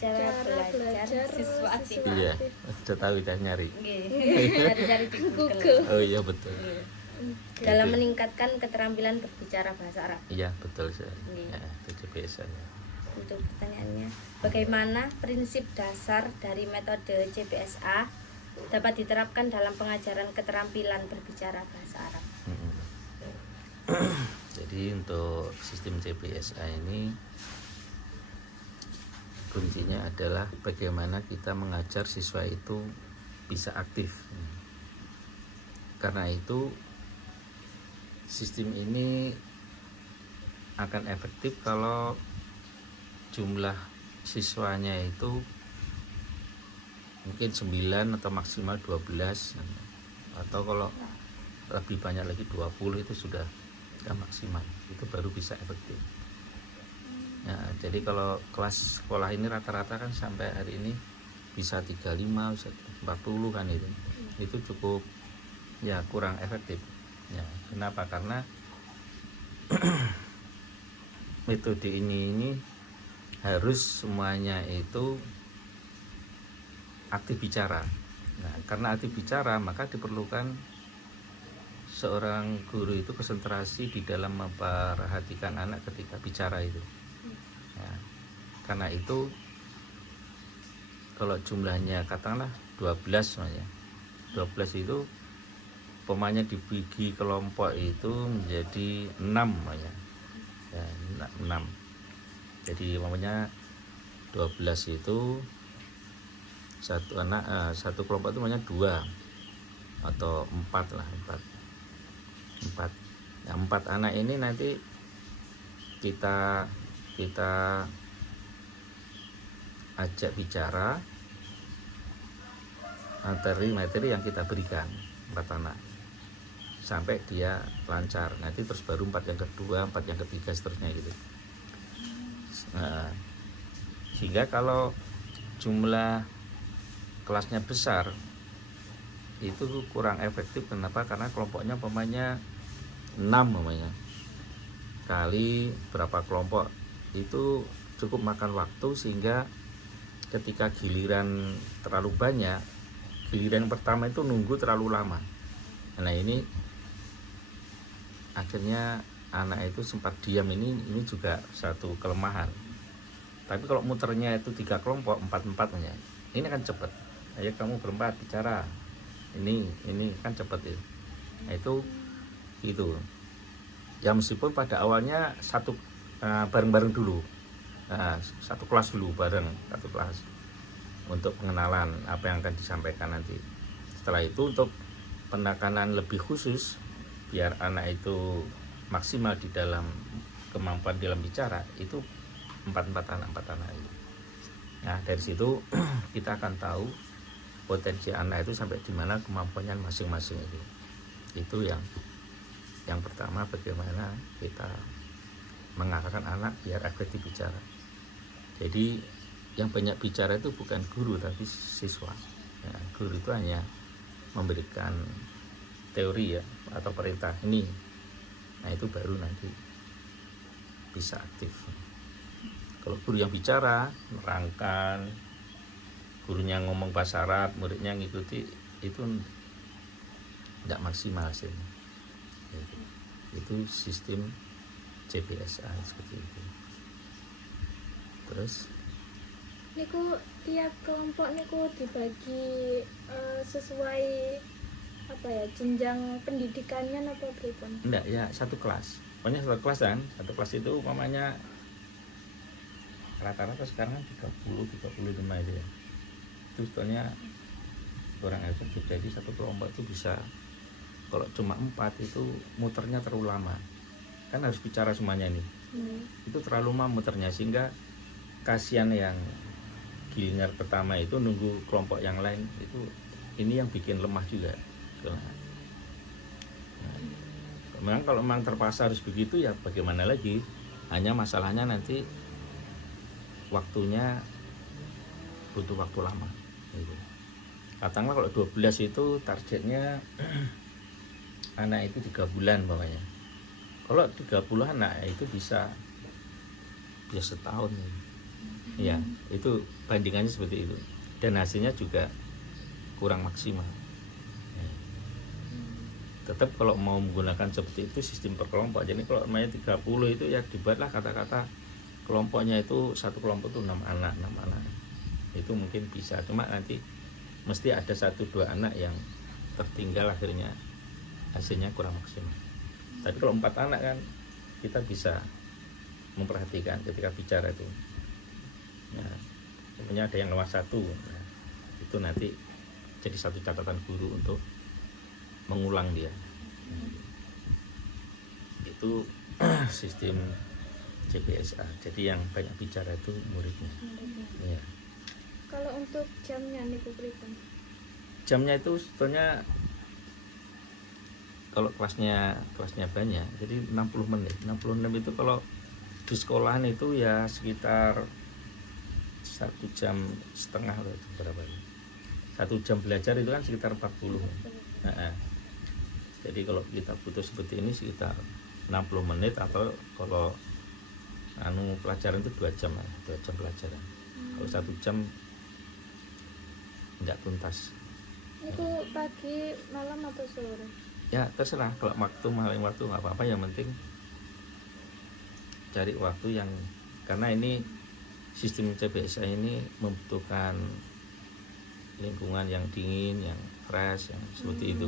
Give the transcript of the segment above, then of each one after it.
cara belajar siswa aktif. Iya, sudah tahu kita nyari. Cari-cari di Google. Oh iya betul. Iya. Dalam meningkatkan keterampilan berbicara bahasa Arab. Iya betul sekali. Iya. Ya, itu CPSA. Untuk pertanyaannya, bagaimana prinsip dasar dari metode CPSA dapat diterapkan dalam pengajaran keterampilan berbicara bahasa Arab? Jadi untuk sistem CPSA ini kuncinya adalah bagaimana kita mengajar siswa itu bisa aktif. Karena itu sistem ini akan efektif kalau jumlah siswanya itu mungkin 9 atau maksimal 12, atau kalau lebih banyak lagi 20 itu sudah maksimal, itu baru bisa efektif. Ya, jadi kalau kelas sekolah ini rata-rata kan sampai hari ini bisa 35, bisa 40 kan itu cukup ya kurang efektif. Ya, kenapa? Karena metode ini harus semuanya itu aktif bicara. Nah, karena aktif bicara maka diperlukan seorang guru itu konsentrasi di dalam memperhatikan anak ketika bicara itu. Ya, karena itu kalau jumlahnya katakanlah 12 semuanya, 12 itu pemainnya dibagi kelompok itu menjadi 6 ya, 6. Jadi namanya 12 itu satu anak, satu kelompok itu namanya 2 atau 4 lah, 4. Nah, 4 anak ini nanti kita ajak bicara materi yang kita berikan 4 anak sampai dia lancar. Nanti terus baru 4 yang kedua, 4 yang ketiga, seterusnya gitu. Nah, sehingga kalau jumlah kelasnya besar itu kurang efektif. Kenapa? Karena kelompoknya umpamanya 6 umpamanya, kali berapa kelompok itu cukup makan waktu, sehingga ketika giliran terlalu banyak, giliran pertama itu nunggu terlalu lama. Nah ini akhirnya anak itu sempat diam. Ini juga satu kelemahan. Tapi kalau muternya itu 3 kelompok, 4-4 ya, ini kan cepat. Ayo kamu berempat bicara, ini kan cepat ya. Nah itu ya, meskipun pada awalnya satu bareng-bareng dulu, satu kelas dulu bareng, satu kelas untuk pengenalan apa yang akan disampaikan nanti. Setelah itu untuk penekanan lebih khusus biar anak itu maksimal di dalam kemampuan dalam bicara, itu 4 anak itu. Nah dari situ kita akan tahu potensi anak itu sampai di mana kemampuannya masing-masing itu. Itu yang pertama, bagaimana kita mengarahkan anak biar efektif bicara. Jadi yang banyak bicara itu bukan guru tapi siswa. Ya, guru itu hanya memberikan teori ya atau perintah ini. Nah itu baru nanti bisa aktif. Kalau guru yang bicara, nerangkan, gurunya ngomong bahasa Arab, muridnya ngikuti, itu tidak maksimal hasilnya. Itu sistem CPSA seperti itu. Terus niku tiap kelompok niku dibagi sesuai apa ya, jenjang pendidikannya apa pripun? enggak ya, satu kelas. Pokoknya satu kelas kan, satu kelas itu umpamanya rata-rata sekarang 35 itu ya. Itu sebetulnya kurang efektif. Jadi satu kelompok itu bisa, kalau cuma 4 itu muternya terlalu lama. Kan harus bicara semuanya nih. Itu terlalu lama muternya, sehingga kasihan yang giliran pertama itu nunggu kelompok yang lain, itu ini yang bikin lemah juga. Memang kalau memang terpaksa harus begitu ya bagaimana lagi. Hanya masalahnya nanti waktunya butuh waktu lama gitu. Katakanlah kalau 12 itu targetnya anak itu 3 bulan pokoknya. Kalau 30 anak itu bisa setahun nih. Ya, itu bandingannya seperti itu. Dan hasilnya juga kurang maksimal. Ya. Tetap kalau mau menggunakan seperti itu sistem per kelompok. Jadi kalau namanya 30 itu ya dibuatlah kata-kata kelompoknya itu satu kelompok itu 6 anak. Itu mungkin bisa, cuma nanti mesti ada 1-2 anak yang tertinggal, akhirnya hasilnya kurang maksimal. Tapi kalau 4 anak kan kita bisa memperhatikan ketika bicara itu. Nah, sebenarnya ada yang nomor 1. Nah, itu nanti jadi satu catatan guru untuk mengulang dia. Itu sistem CBSA. Jadi yang banyak bicara itu muridnya. Ya. Kalau untuk jamnya niku pripun? Jamnya itu sebetulnya kalau kelasnya banyak, jadi 60 menit. 66 itu kalau di sekolahan itu ya sekitar 1,5 jam atau berapa ya? 1 jam belajar itu kan sekitar 40. Nah, jadi kalau kita butuh seperti ini sekitar 60 menit, atau kalau pelajaran itu 2 jam, 2 jam pelajaran. Kalau 1 jam enggak tuntas. Niku pagi, malam atau sore? Ya terserah, kalau malam waktu nggak apa-apa, yang penting cari waktu yang, karena ini sistem CBSA ini membutuhkan lingkungan yang dingin, yang fresh, yang seperti itu.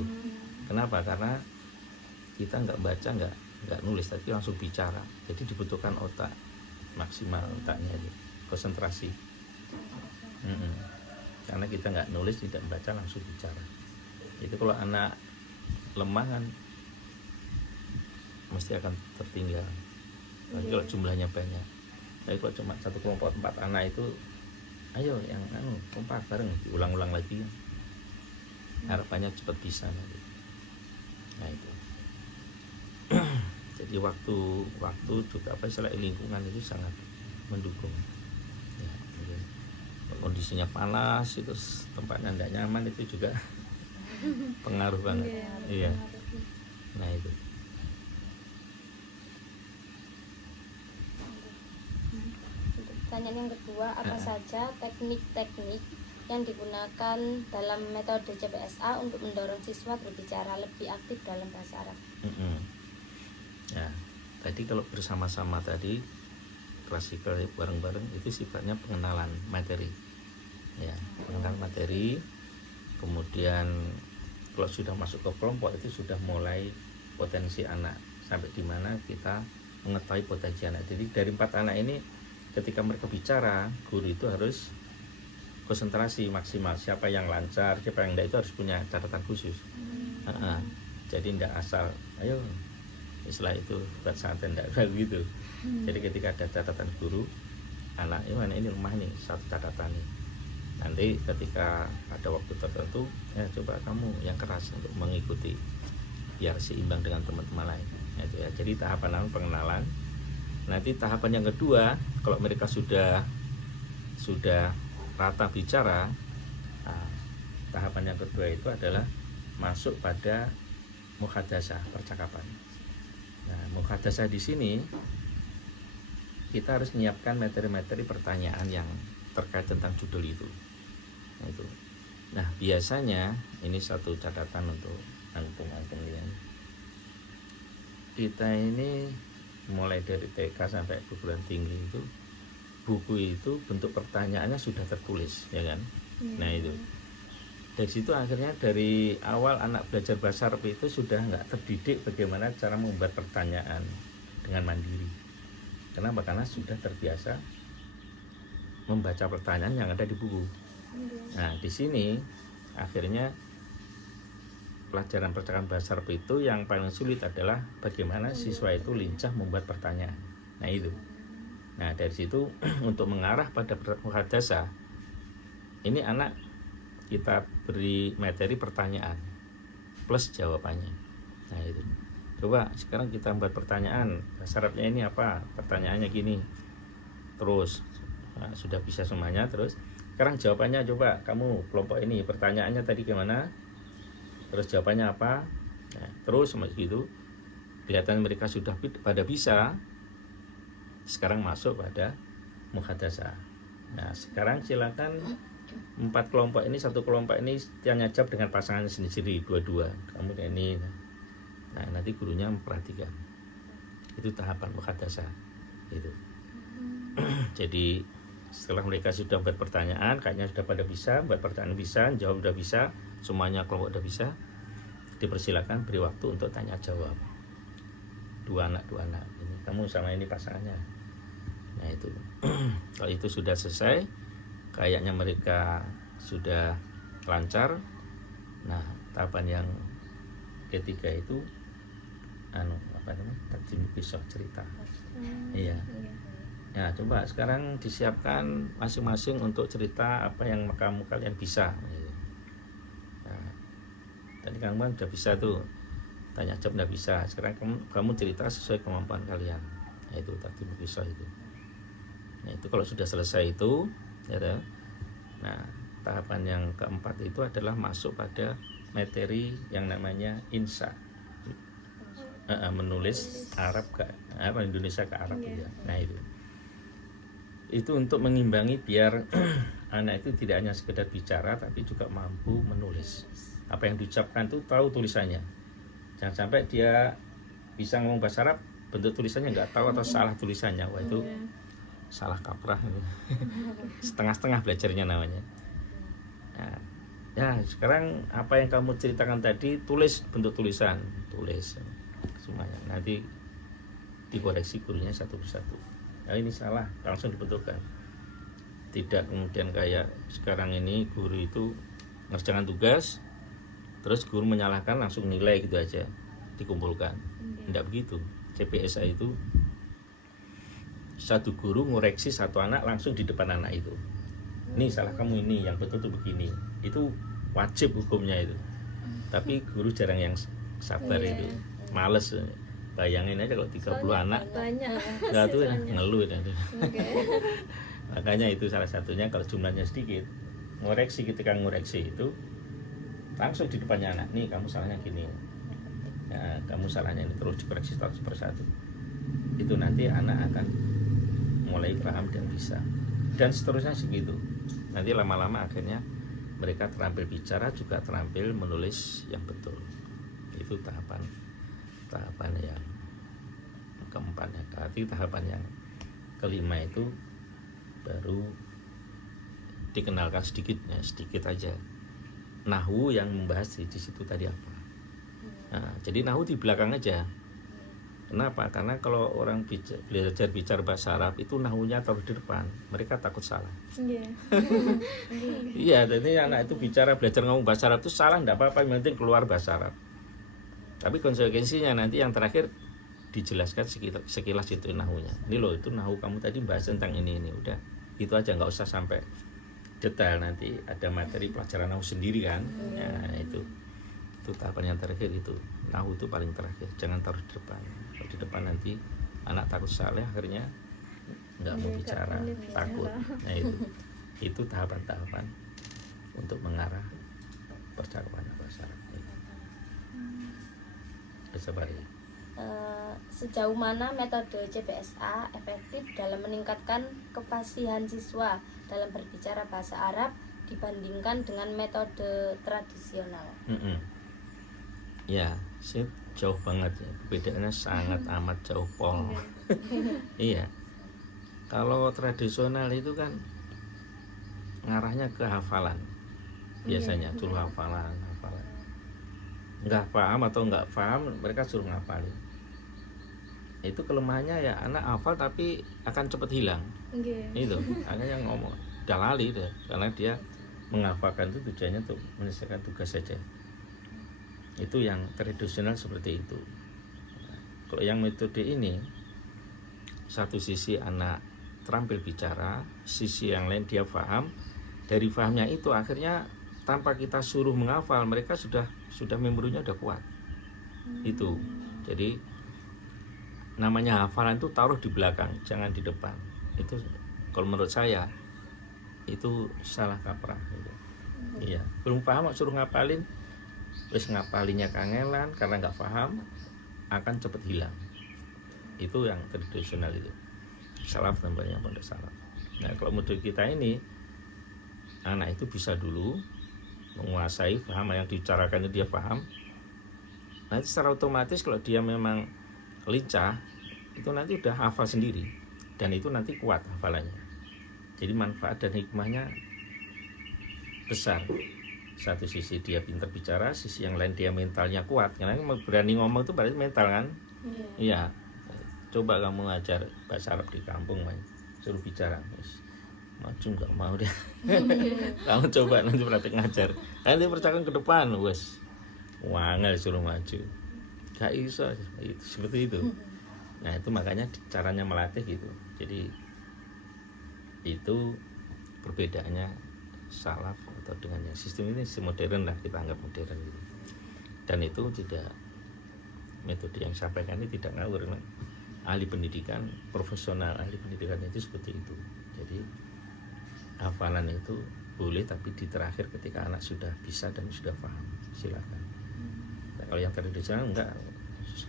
Kenapa? Karena kita nggak baca, nggak nulis, tapi langsung bicara. Jadi dibutuhkan otak maksimal, otaknya itu konsentrasi. Karena kita nggak nulis, tidak baca, langsung bicara. Itu kalau anak lemah kan mesti akan tertinggal. Lagi kalau jumlahnya banyak. Tapi kalau cuma satu kelompok 4 anak itu, ayo yang kompak bareng, diulang-ulang lagi. Harapannya cepat bisa nanti. Nah itu. Jadi waktu juga lingkungan itu sangat mendukung. Ya, okay. Kondisinya panas, itu tempatnya tidak nyaman, itu juga pengaruh banget. Iya. Nah itu. Pertanyaan yang kedua, apa saja teknik-teknik yang digunakan dalam metode CBSA untuk mendorong siswa berbicara lebih aktif dalam bahasa Arab? Ya, tadi kalau bersama-sama tadi klasikal bareng-bareng itu sifatnya pengenalan materi. Ya, pengenalan materi. Kemudian kalau sudah masuk ke kelompok itu sudah mulai potensi anak, sampai di mana kita mengetahui potensi anak. Jadi dari 4 anak ini ketika mereka bicara, guru itu harus konsentrasi maksimal. Siapa yang lancar, siapa yang enggak, itu harus punya catatan khusus. Jadi tidak asal, ayo istilah itu buat santai, enggak begitu. Jadi ketika ada catatan guru, anak ini lemah nih, satu catatan nih. Nanti ketika ada waktu tertentu, ya coba kamu yang keras untuk mengikuti biar seimbang dengan teman-teman lain. Nah, itu ya. Jadi tahapan pengenalan. Nanti tahapan yang kedua, kalau mereka sudah rata bicara, tahapan yang kedua itu adalah masuk pada muhadasah, percakapan. Nah, muhadasah di sini kita harus menyiapkan materi-materi pertanyaan yang terkait tentang judul itu. Nah, itu. Nah, biasanya ini satu catatan untuk antum-antum kalian. Kita ini mulai dari TK sampai perguruan tinggi itu, buku itu bentuk pertanyaannya sudah tertulis, ya kan? Nah itu. Dari situ akhirnya dari awal anak belajar bahasa Arab itu sudah nggak terdidik bagaimana cara membuat pertanyaan dengan mandiri. Kenapa? Karena sudah terbiasa membaca pertanyaan yang ada di buku. Nah di sini akhirnya pelajaran percakapan bahasa Arab itu yang paling sulit adalah bagaimana siswa itu lincah membuat pertanyaan. Nah itu. Nah dari situ untuk mengarah pada muhadasah, ini anak kita beri materi pertanyaan plus jawabannya. Nah itu. Coba sekarang kita buat pertanyaan, bahasa Arabnya ini apa? Pertanyaannya gini. Terus sudah bisa semuanya, terus sekarang jawabannya coba kamu kelompok ini, pertanyaannya tadi gimana? Terus jawabannya apa? Nah, terus sama gitu. Kelihatan mereka sudah pada bisa. Sekarang masuk pada muhadasah. Nah sekarang silakan 4 kelompok ini, satu kelompok ini tanya jawab dengan pasangan sendiri dua-dua, kamu ini. Nah nanti gurunya memperhatikan. Itu tahapan muhadasah itu. Jadi setelah mereka sudah buat pertanyaan, kayaknya sudah pada bisa buat pertanyaan, bisa jawab, udah bisa, semuanya kelompok udah bisa, dipersilakan beri waktu untuk tanya jawab. Dua anak ini, kamu sama ini pasangannya. Nah itu kalau itu sudah selesai, kayaknya mereka sudah lancar. Nah tahapan yang ketiga itu takdim kisah, cerita. Iya. Nah coba sekarang disiapkan masing-masing untuk cerita apa yang kalian bisa. Nah, tadi kamu udah bisa tuh, tanya jawab udah bisa. Sekarang kamu cerita sesuai kemampuan kalian. Nah, itu takdim kisah itu. Nah itu kalau sudah selesai itu, ya, nah tahapan yang keempat itu adalah masuk pada materi yang namanya insya, menulis Arab ke Indonesia ke Arab. Ya. Nah itu untuk mengimbangi biar anak itu tidak hanya sekedar bicara tapi juga mampu menulis. Apa yang diucapkan itu tahu tulisannya. Jangan sampai dia bisa ngomong bahasa Arab, bentuk tulisannya nggak tahu atau salah tulisannya. Wah itu salah kaprah ini. Setengah-setengah belajarnya namanya. Nah, ya sekarang apa yang kamu ceritakan tadi tulis, bentuk tulisan, tulis semuanya. Nanti dikoreksi gurunya satu persatu. Nah ini salah, langsung dibetulkan. Tidak kemudian kayak sekarang ini guru itu ngerjakan tugas, terus guru menyalahkan langsung nilai gitu aja dikumpulkan. Tidak begitu. CPSA itu satu guru ngoreksi satu anak langsung di depan anak itu. Ini salah kamu, ini yang betul tuh begini. Itu wajib hukumnya itu. Tapi guru jarang yang sabar itu. Males. Bayangin aja kalau 30 anak banyak. Enggak tuh ngeluh itu. Makanya itu salah satunya kalau jumlahnya sedikit. Ngoreksi, ketika ngoreksi itu langsung di depannya anak. Nih kamu salahnya gini. Ya, kamu salahnya ini, terus dikoreksi satu persatu. Itu nanti anak akan mulai paham dan bisa, dan seterusnya segitu. Nanti lama-lama akhirnya mereka terampil bicara, juga terampil menulis yang betul. Itu tahapan yang keempat. Tapi tahapan yang kelima itu baru dikenalkan sedikit aja nahwu yang membahas di situ tadi apa. Nah, jadi nahwu di belakang aja. Kenapa? Karena kalau orang belajar bicara bahasa Arab itu nahwunya taruh di depan, mereka takut salah. Iya, jadi anak itu belajar ngomong bahasa Arab itu salah, enggak apa-apa, yang penting keluar bahasa Arab. Tapi konsekuensinya nanti yang terakhir dijelaskan sekilas itu nahwunya. Ini loh, itu nahwu kamu tadi bahas tentang ini, udah. Itu aja, nggak usah sampai detail, nanti ada materi pelajaran nahwu sendiri kan. Nah, itu tahapan yang terakhir itu. Nahwu itu paling terakhir, jangan taruh di depan. Kalau di depan nanti anak takut salah, akhirnya nggak mau bicara, takut. Nah itu tahapan-tahapan untuk mengarah percakapan bahasa Arab. Sejauh mana metode CPSA efektif dalam meningkatkan kefasihan siswa dalam berbicara bahasa Arab dibandingkan dengan metode tradisional? Ya, sih jauh banget ya, perbedaannya sangat amat jauh pol. Iya, kalau tradisional itu kan ngarahnya ke hafalan biasanya, suruh hafalan. Nggak paham atau nggak paham mereka suruh ngapalin. Itu kelemahannya ya, anak hafal tapi akan cepat hilang. Itu akhirnya ngomong udah lali deh, karena dia menghafalkan itu tujuannya untuk menyelesaikan tugas saja. Itu yang tradisional seperti itu. Kalau yang metode ini, satu sisi anak terampil bicara, sisi yang lain dia paham. Dari pahamnya itu akhirnya tanpa kita suruh menghafal, mereka sudah memorinya udah kuat. Itu. Jadi namanya hafalan itu taruh di belakang, jangan di depan. Itu kalau menurut saya itu salah kaprah gitu. Iya, belum paham suruh ngapalin, terus ngapalinya kangelan karena nggak paham, akan cepat hilang. Itu yang tradisional itu. Salaf namanya, pondok salaf. Nah kalau model kita ini, anak itu bisa dulu menguasai, paham yang dibicarakan itu dia paham. Nanti secara otomatis kalau dia memang lincah, itu nanti udah hafal sendiri, dan itu nanti kuat hafalannya. Jadi manfaat dan hikmahnya besar. Satu sisi dia pintar bicara, sisi yang lain dia mentalnya kuat. Karena berani ngomong itu berarti mental kan. Iya. Coba kamu ngajar bahasa Arab di kampung, suruh bicara, maju nggak mau dia. Kamu coba nanti praktek ngajar, nanti percakapan ke depan, wes wangel suruh maju, gak iso, itu seperti itu. Nah itu makanya caranya melatih gitu. Jadi itu perbedaannya salaf atau dengan yang sistem ini modern lah, kita anggap modern gitu. Dan itu tidak, metode yang sampaikan ini tidak ngawur. Ahli pendidikan, profesional ahli pendidikan itu seperti itu. Jadi hafalan itu boleh, tapi di terakhir ketika anak sudah bisa dan sudah paham, silakan. Nah, kalau yang tradisional enggak,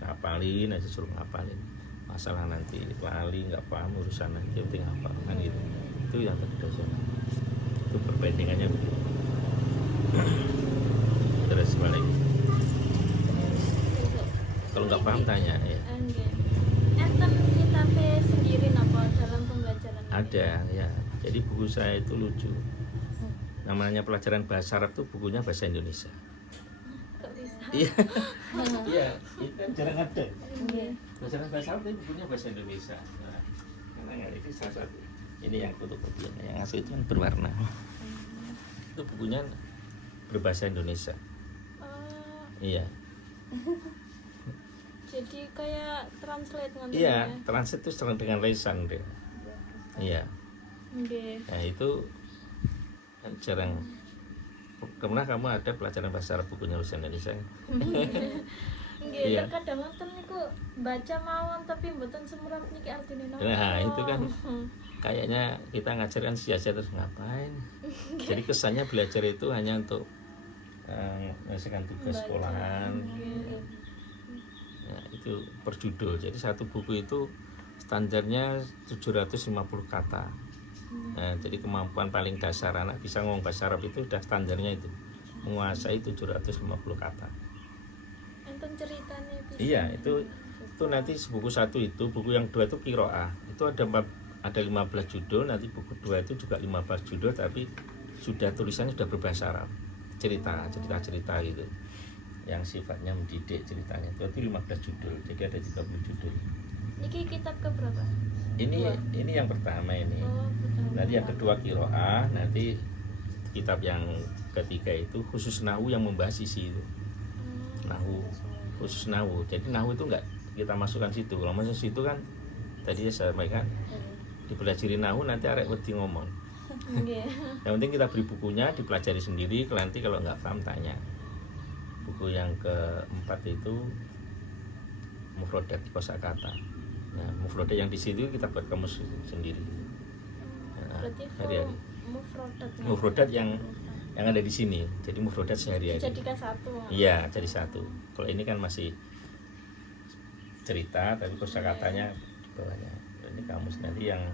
ngapalin aja, suruh ngapalin. Masalah nanti lali nggak paham urusan nanti, yang penting hafal kan gitu. Itu yang tradisional. Itu perbandingannya begitu. Terus balik. Kalau nggak paham tanya ya. Enten kitabnya sendiri apa dalam pembelajaran? Ada ya. Jadi buku saya itu lucu. Namanya pelajaran bahasa Arab tuh bukunya bahasa Indonesia. Kok bisa? Iya. Iya, itu kan jarang ada. Pelajaran bahasa Arab itu bukunya bahasa Indonesia. Nah, karena ini salah satu. Ini yang fotokopi, yang asli itu kan berwarna. Itu bukunya berbahasa Indonesia. Iya. Jadi kayak translate ngantunya. Iya, translate itu sering dengan lesan deh. Iya. Nah itu kan jarang. Pernah kamu ada pelajaran bahasa Arab bukunya bahasa Indonesia? Nggih, Iya. terkadang wonten niku baca mawon tapi mboten semurap niki artine napa. Nah itu kan kayaknya kita ngajarkan sia-sia terus ngapain. Jadi kesannya belajar itu hanya untuk menyelesaikan tugas sekolahan. Ya, itu per judul. Jadi satu buku itu standarnya 750 kata. Nah, jadi kemampuan paling dasar anak bisa ngomong bahasa Arab itu udah standarnya itu, menguasai 750 kata. Enten ceritanya bisa. Iya, itu nanti buku satu itu, buku yang dua itu qiraah. Itu ada 15 judul, nanti buku dua itu juga 15 judul tapi sudah tulisannya sudah berbahasa Arab. Cerita gitu. Yang sifatnya mendidik ceritanya itu 15 judul, jadi ada 30 judul. Niki kitab keberapa? Ini yang pertama ini. Oh, betul. Nanti yang kedua qiraah, nanti kitab yang ketiga itu khusus nahwu yang membahas isi itu. Nahwu, khusus nahwu. Jadi nahwu itu enggak kita masukkan situ. Kalau masuk situ kan tadi saya sampaikan dipelajari nahwu nanti arek wedi ngomong. Nggih. Yang penting kita beri bukunya, dipelajari sendiri, nanti kalau nggak paham tanya. Buku yang keempat itu mufradat kosakata. Nah, mufradat yang di situ kita buat kamus sendiri. Nah, Berarti hari-hari. mufradat. Mufradat yang ada di sini. Jadi mufradat sehari-hari. Dijadikan satu. Iya, jadi satu. Kalau ini kan masih cerita, tapi kosakatanya di bawahnya. Ini kamus nanti yang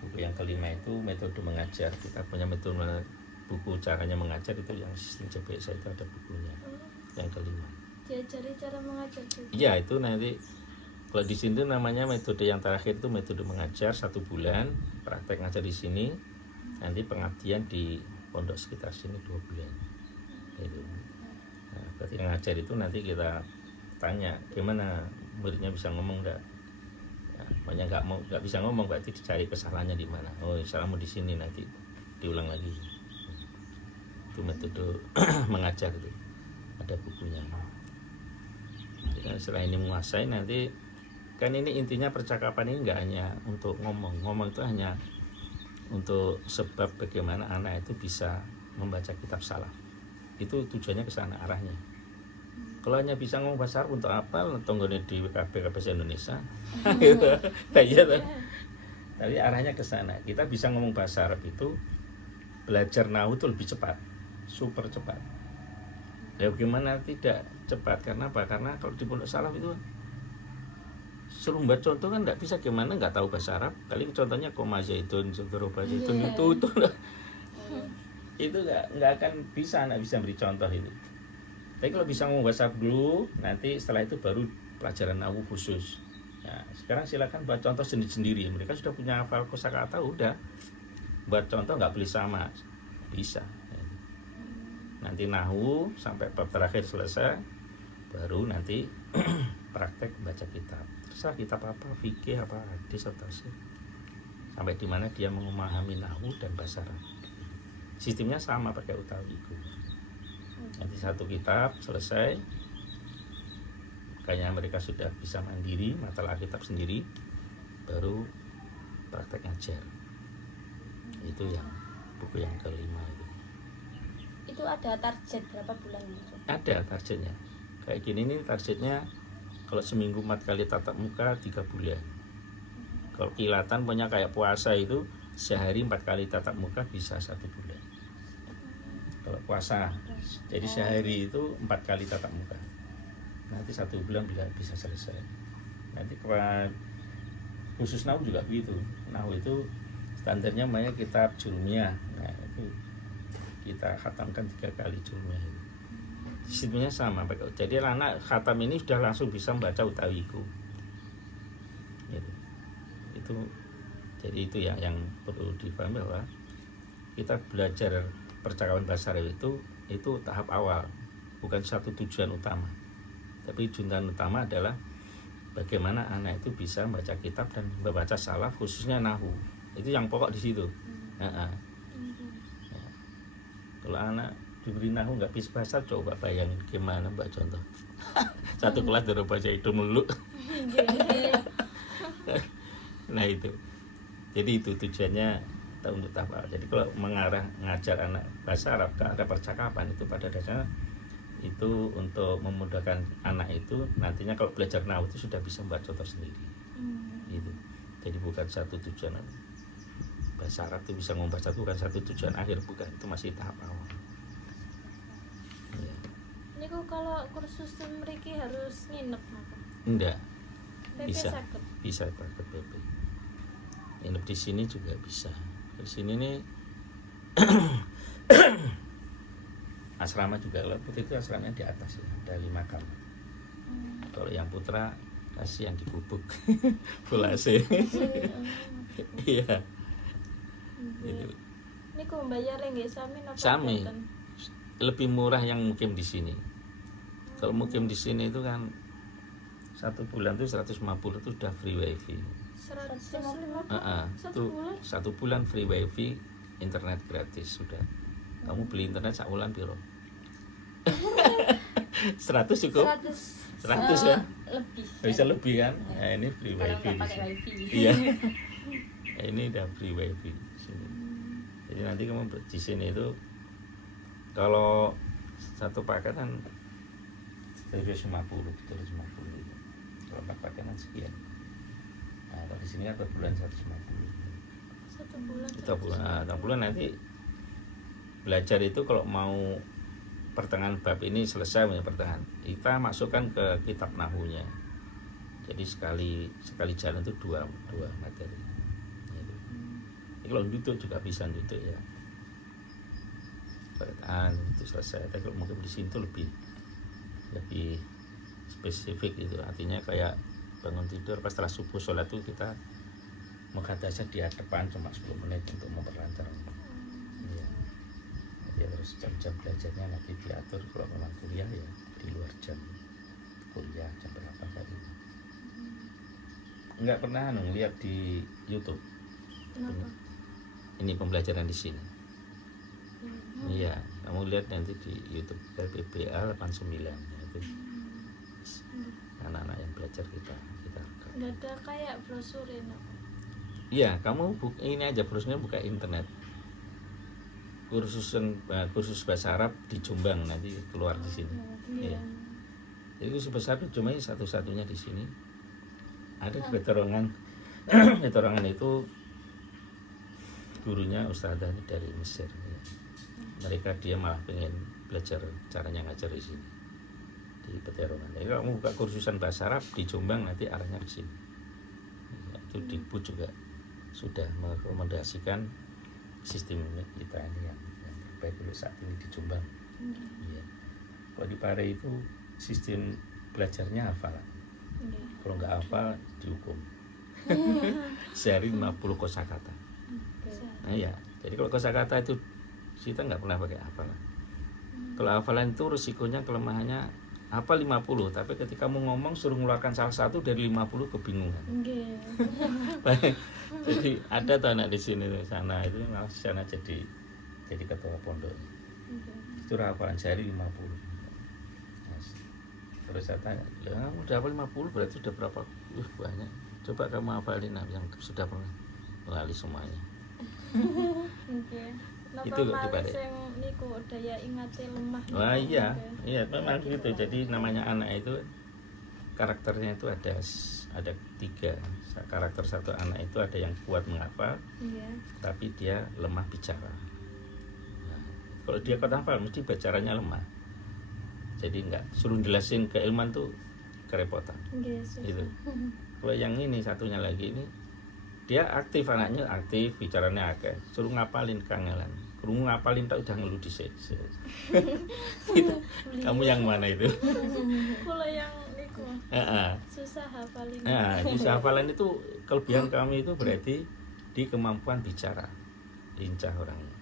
buku yang kelima itu metode mengajar. Kita punya metode buku caranya mengajar itu yang sistem CBSA itu ada bukunya. Yang kelima. Diajari cara mengajar juga. Iya, itu nanti kalau di sini namanya metode yang terakhir itu metode mengajar 1 bulan, praktek ngajar di sini. Nanti pengabdian di pondok sekitar sini 2 bulan. Gitu. Nah, berarti ngajar itu nanti kita tanya gimana muridnya bisa ngomong enggak? Ya, banyak nggak bisa ngomong berarti dicari kesalahannya di mana. Oh, salahmu di sini, nanti diulang lagi. Itu metode mengajar itu ada bukunya. Jadi setelah ini menguasai nanti kan ini intinya percakapan ini nggak hanya untuk ngomong itu hanya untuk sebab bagaimana anak itu bisa membaca kitab salaf. Itu tujuannya ke sana arahnya. Kalau hanya bisa ngomong bahasa Arab untuk apa? Tonggone di WKB bahasa Indonesia. Tapi arahnya ke sana. Kita bisa ngomong bahasa Arab itu belajar nahwu itu lebih cepat, super cepat. Ya bagaimana tidak cepat? Karena apa? Karena kalau di pondok salaf itu suruh buat contoh kan nggak bisa, gimana nggak tahu bahasa Arab, kali contohnya koma zaitun, dzoroba zaitun, itu itu nggak akan bisa anak bisa beri contoh itu. Tapi kalau bisa ngomong bahasa Arab dulu, nanti setelah itu baru pelajaran nahu khusus. Nah, sekarang silakan buat contoh sendiri-sendiri. Mereka sudah punya hafal kosakata, udah buat contoh, nggak boleh sama, bisa. Nanti nahu sampai bab terakhir selesai, baru nanti praktek baca kitab. Terserah kitab apa, fikih apa, hadis atau tafsir. Sampai di mana dia memahami nahu dan bahasa Arab. Sistemnya sama pakai utawiku. Nanti satu kitab selesai, kayaknya mereka sudah bisa mandiri matalah kitab sendiri, baru praktek ngajar. Itu yang buku yang kelima itu. Itu ada target berapa bulan gitu? Ada targetnya. Kayak gini nih targetnya, kalau seminggu 4 kali tatap muka 3 bulan. Kalau kilatan punya kayak puasa itu sehari 4 kali tatap muka bisa 1 bulan. Kalau puasa, jadi sehari itu 4 kali tatap muka. Nanti 1 bulan bisa selesai. Nanti khusus nahu juga begitu. Nahu itu standarnya namanya kitab jurumiyah. Nah itu kita khatamkan 3 kali jurumiyah itu. Sistemnya sama. Jadi anak khatam ini sudah langsung bisa membaca utawiku. Gitu. Itu jadi itu ya yang perlu dipahami, bahwa kita belajar percakapan bahasa Arab itu tahap awal, bukan satu tujuan utama. Tapi tujuan utama adalah bagaimana anak itu bisa membaca kitab dan membaca salaf, khususnya nahu. Itu yang pokok di situ. Ya. Kalau anak diberi nahu nggak bisa bahasa, coba bayangin gimana mbak contoh. Satu kelas dari baca itu melulu. Nah itu. Jadi itu tujuannya untuk tahap awal. Jadi kalau mengarah ngajar anak bahasa Arab ke arah percakapan, itu pada dasarnya itu untuk memudahkan anak itu nantinya kalau belajar nahu itu sudah bisa membuat contoh sendiri. Gitu. Jadi bukan satu tujuan bahasa Arab itu bisa ngomong bahasa, bukan satu tujuan akhir, bukan, itu masih tahap awal. Ya. Ini kok kalau kursus memiliki harus nginep apa? Enggak, PP bisa, sakit. bisa praktek PP. Nginep di sini juga bisa. Di sini nih asrama juga, kalau putri itu asramanya di atas ya, ada 5 kamar. Kalau yang putra kasih yang dikubuk full AC. Iya. Gitu. Ini kok bayarnya nggak sami apa? Sami. boten? Lebih murah yang mukim di sini. Kalau mukim di sini itu kan 1 bulan itu 150 itu sudah free wifi. 150 Itu 1 bulan free wifi, internet gratis sudah. Kamu beli internet sak bulan piro? 100 cukup? 100 ya? Lebih. Bisa lebih kan? Nah, ini free Kalau wifi nggak di pakai sini. wifi. Iya. Ini udah free wifi di sini. Jadi nanti kamu di sini itu kalau satu paket kan 350 gitu. Kalau 4 paket kan sekian. Nah, kalau di sini kan per bulan 150. 1 bulan. Satu bulan nanti belajar itu kalau mau pertengahan bab ini selesai, pertengahan kita masukkan ke kitab nahunya. Jadi sekali jalan itu dua materi. Gitu. Jadi kalau duduk juga bisa duduk ya. Pertengahan itu selesai. Tapi kalau mungkin di sini tuh lebih spesifik itu. Artinya kayak bangun tidur pas setelah subuh sholat itu kita menghadasnya di depan cuma 10 menit untuk memperlancar. Iya. Ya terus jam-jam belajarnya nanti diatur, kalau memang kuliah ya di luar jam kuliah, jam berapa kali. Enggak pernah lihat di YouTube. Kenapa? Ini pembelajaran di sini. Iya, kamu lihat nanti di YouTube PPA 89 ya, itu anak-anak yang belajar kita rekam. Nggak ada kayak brosur ya, Nak? Iya, kamu ini aja brosurnya buka internet. Kursus bahasa Arab di Jombang nanti keluar di sini. Iya. Jadi kursus bahasa Arab cuma satu-satunya di sini. Ada di Betorongan. Betorongan itu gurunya ustadzah dari Mesir. Mereka dia malah pengen belajar caranya ngajar di sini. di Peterongan. Jadi kalau kamu buka kursusan bahasa Arab di Jombang nanti arahnya ke sini. Ya, itu Dikbud juga sudah merekomendasikan sistem kita ini yang terbaik untuk saat ini di Jombang. Iya. Kalau di Pare itu sistem belajarnya hafalan. Kalau nggak hafal dihukum. Sehari 50 kosakata. Nah ya, jadi kalau kosakata itu kita nggak pernah pakai hafalan. Kalau hafalan itu risikonya kelemahannya hafal 50, tapi ketika kamu ngomong suruh mengeluarkan salah satu dari 50 kebingungan. Jadi ada tuh anak di sini di sana itu sana jadi ketua pondok. Itu hafalan sehari 50. Terus saya tanya, "Lah, udah hafal 50 berarti sudah berapa?" Banyak. Coba kamu hafalin yang sudah pernah lali semuanya. Itu malah yang niku daya ingatnya lemah. Wah iya, iya memang gitu. Jadi namanya anak itu karakternya itu ada 3 karakter. Satu anak itu ada yang kuat menghafal, tapi dia lemah bicara. Nah, kalau dia kuat hafal mesti bicaranya lemah. Jadi enggak suruh jelasin keilmuan tuh kerepotan. Gitu. Kalau yang ini satunya lagi ini dia aktif, anaknya aktif, bicaranya akeh, suruh ngapalin kangelan. Kurung ngapalin tak udah ngeluh dhisik. Gitu. Kamu yang mana itu? Kalau yang niku. Susah hafalin. Nah, susah hafalan itu kelebihan kami itu berarti di kemampuan bicara, lincah orangnya.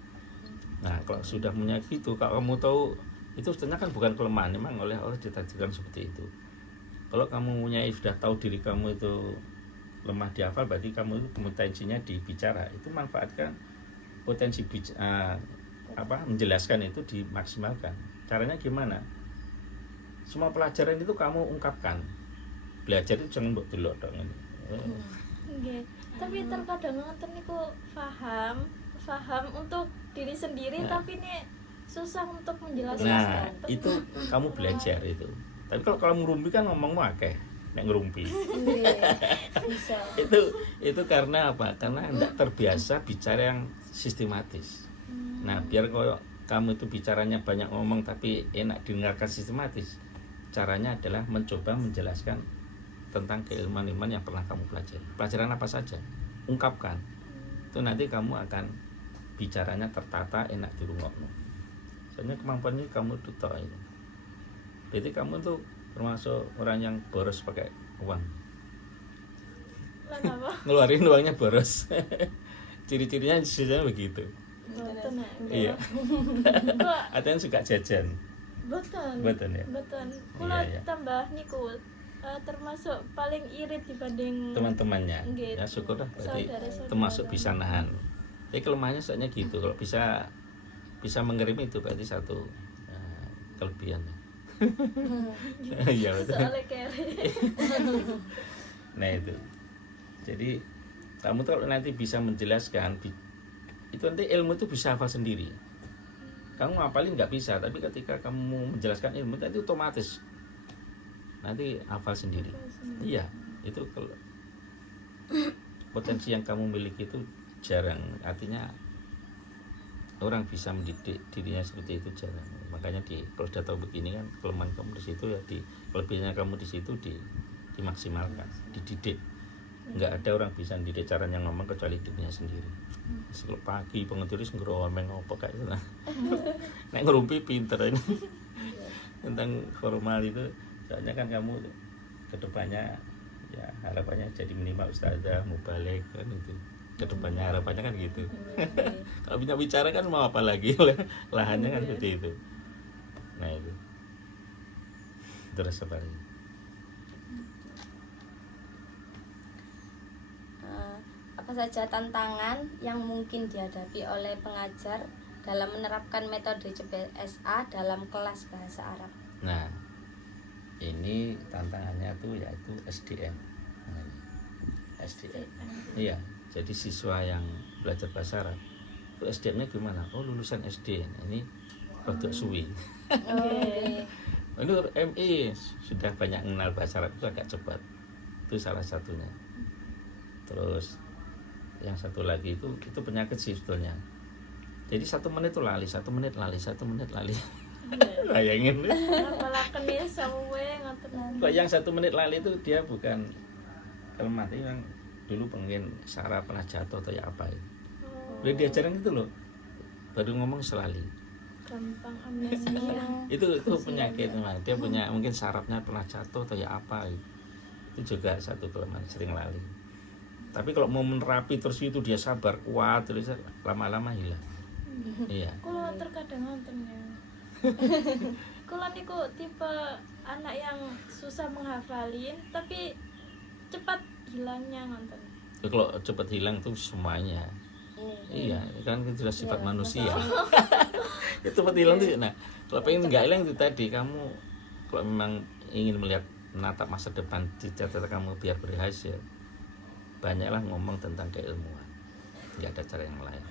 Nah, kalau sudah punya gitu, kalau kamu tahu itu sebenarnya kan bukan kelemahan, memang oleh Allah ditakdirkan seperti itu. Kalau kamu punya sudah tahu diri kamu itu lemah di hafal, berarti kamu itu kompetensinya di bicara. Itu manfaatkan potensi menjelaskan itu dimaksimalkan. Caranya gimana? Semua pelajaran itu kamu ungkapkan. Belajar itu jangan mbok delok dong ini. Nggih. Tapi terkadang ngoten niku paham untuk diri sendiri, tapi nih susah untuk menjelaskan. Nah, itu kamu belajar itu. Tapi kalau kamu ngerumpi kan ngomongmu akeh. Nek ngerumpi. Bisa. Itu karena apa? Karena tidak terbiasa bicara yang sistematis. Nah, biar kalau kamu itu bicaranya banyak ngomong tapi enak didengarkan sistematis, caranya adalah mencoba menjelaskan tentang keilmuan-ilmuan yang pernah kamu pelajari. Pelajaran apa saja, ungkapkan. Itu nanti kamu akan bicaranya tertata, enak dirungokno. Soalnya kemampuannya kamu itu tahu itu. Berarti kamu tuh termasuk orang yang boros pakai uang. Ngeluarin uangnya boros. Ciri-cirinya sebenarnya begitu. Iya. Ada yang suka jajan. Betul ya. Kula tambah niku termasuk paling irit dibanding teman-temannya. Ya syukurlah berarti termasuk bisa nahan. Tapi kelemahannya soalnya gitu. Kalau bisa mengirim itu berarti satu kelebihannya. Iya betul. Soalnya kere. Nah itu. Jadi kamu tuh nanti bisa menjelaskan itu nanti ilmu itu bisa hafal sendiri. Kamu ngapalin nggak bisa, tapi ketika kamu menjelaskan ilmu itu otomatis nanti hafal sendiri. Iya, itu kalau potensi yang kamu miliki itu jarang. Artinya orang bisa mendidik dirinya seperti itu jarang. Makanya kalau sudah tahu begini kan kelemahan kamu di situ ya kelebihannya kamu di situ dimaksimalkan, dididik. Nggak ada orang bisa mendidik caranya ngomong kecuali dirinya sendiri. Kalau pagi pengetulis ngeromeng apa kayak itu lah. Nek ngerumpi pinter ini. Tentang formal itu soalnya kan kamu kedepannya ya harapannya jadi minimal ustazah mubalik kan itu. Kedepannya harapannya kan gitu. Kalau bisa bicara kan mau apa lagi, lahannya kan seperti itu. Nah itu terus apa lagi? Apa saja tantangan yang mungkin dihadapi oleh pengajar dalam menerapkan metode CBSA dalam kelas bahasa Arab? Nah, ini tantangannya tuh yaitu SDM. SDM. Iya, jadi siswa yang belajar bahasa Arab itu SDM-nya gimana? Oh, lulusan SD. Nah, ini rodok suwi. Ini MI sudah banyak mengenal bahasa Arab itu agak cepat. Itu salah satunya. Terus yang satu lagi itu penyakit sih sebetulnya. Jadi 1 menit itu lali, 1 menit lali, 1 menit lali. Bayangin. Malah kene sawe ngoten. Kok yang 1 menit lali itu dia bukan kelemahan, tapi memang dulu pengen saraf pernah jatuh atau ya apa itu. Udah diajarin gitu loh. Baru ngomong selali. Gampang amnesia. Itu penyakit memang. Dia punya mungkin sarafnya pernah jatuh atau ya apa itu. Itu juga satu kelemahan, sering lali. Tapi kalau mau menerapi terus itu dia sabar, kuat, terus lama-lama hilang. Iya. Kulo terkadang ngoten ya. Kulo niku tipe anak yang susah menghafalin tapi cepat hilangnya ngoten. Kalau cepat hilang tuh semuanya. Iya, kan itu sudah sifat manusia. Itu cepat hilang tuh. Nah, kalau pengen nggak hilang itu tadi kamu kalau memang ingin melihat menatap masa depan cita-cita kamu biar berhasil, banyaklah ngomong tentang keilmuan. Nggak ada cara yang lain.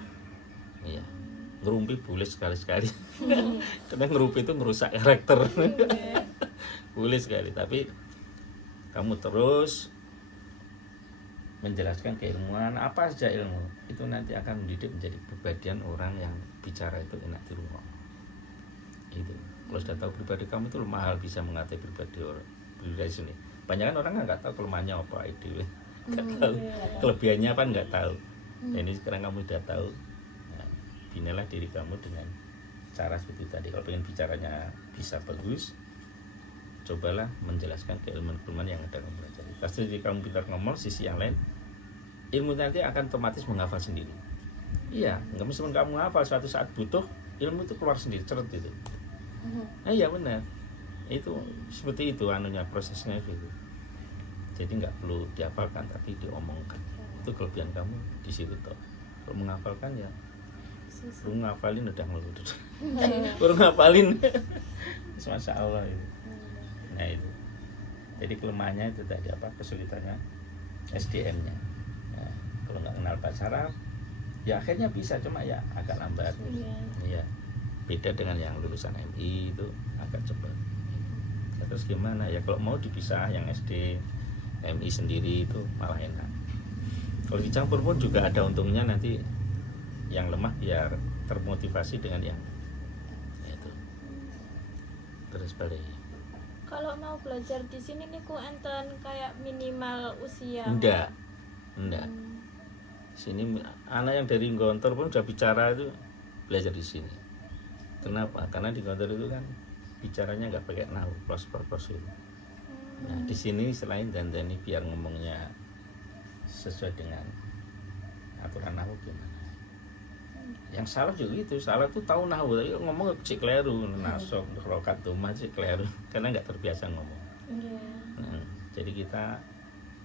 Iya. Ngerumpi boleh sekali-sekali. Karena ngerumpi itu merusak karakter. Boleh sekali, tapi kamu terus menjelaskan keilmuan, apa saja ilmu itu nanti akan mendidik menjadi kepribadian orang yang bicara itu enak di rumah. Itu kalau sudah tahu pribadi kamu itu mahal bisa mengatai pribadi orang pribadi sini. Banyak kan orang nggak tahu kelemahannya apa itu, nggak tahu kelebihannya apa nggak tahu. Nah, ini sekarang kamu sudah tahu, nah, binalah diri kamu dengan cara seperti tadi. Kalau pengen bicaranya bisa bagus, cobalah menjelaskan keilmuan-keilmuan yang ada kamu pelajari. Pasti kamu pintar ngomong, sisi yang lain ilmu nanti akan otomatis menghafal sendiri. Iya, nggak mesti kamu hafal, suatu saat butuh ilmu itu keluar sendiri, ceret gitu. Nah, iya benar. Itu seperti itu anunya, prosesnya gitu. Jadi nggak perlu dihafalkan tapi diomongkan. Itu kelebihan kamu di situ toh. Kalau menghafalkan ya, lu ngafalin udah ngeluh. Baru ngafalin, masya Allah itu. Nah itu. Jadi kelemahannya itu tadi apa? Kesulitannya SDM-nya. Nah, kalau nggak kenal bahasa Arab, ya akhirnya bisa, cuma ya agak lambat. Iya. Beda dengan yang lulusan MI itu agak cepat. Ya, terus gimana ya kalau mau dipisah yang SD MI sendiri itu malah enak. Kalau dicampur pun juga ada untungnya, nanti yang lemah biar termotivasi dengan yang itu. Terus balik. Kalau mau belajar di sini niku enten kayak minimal usia. Enggak. Sini anak yang dari Gontor pun udah bicara itu belajar di sini. Kenapa? Karena di Gontor itu kan bicaranya nggak pakai nahu, plus itu. Nah di sini selain dandani biar ngomongnya sesuai dengan aturan nahu gimana. Yang salah juga gitu, salah tuh tahu nahu tapi ngomong cek keliru, nasok, rokat tumah cek keliru karena nggak terbiasa ngomong. Nah, jadi kita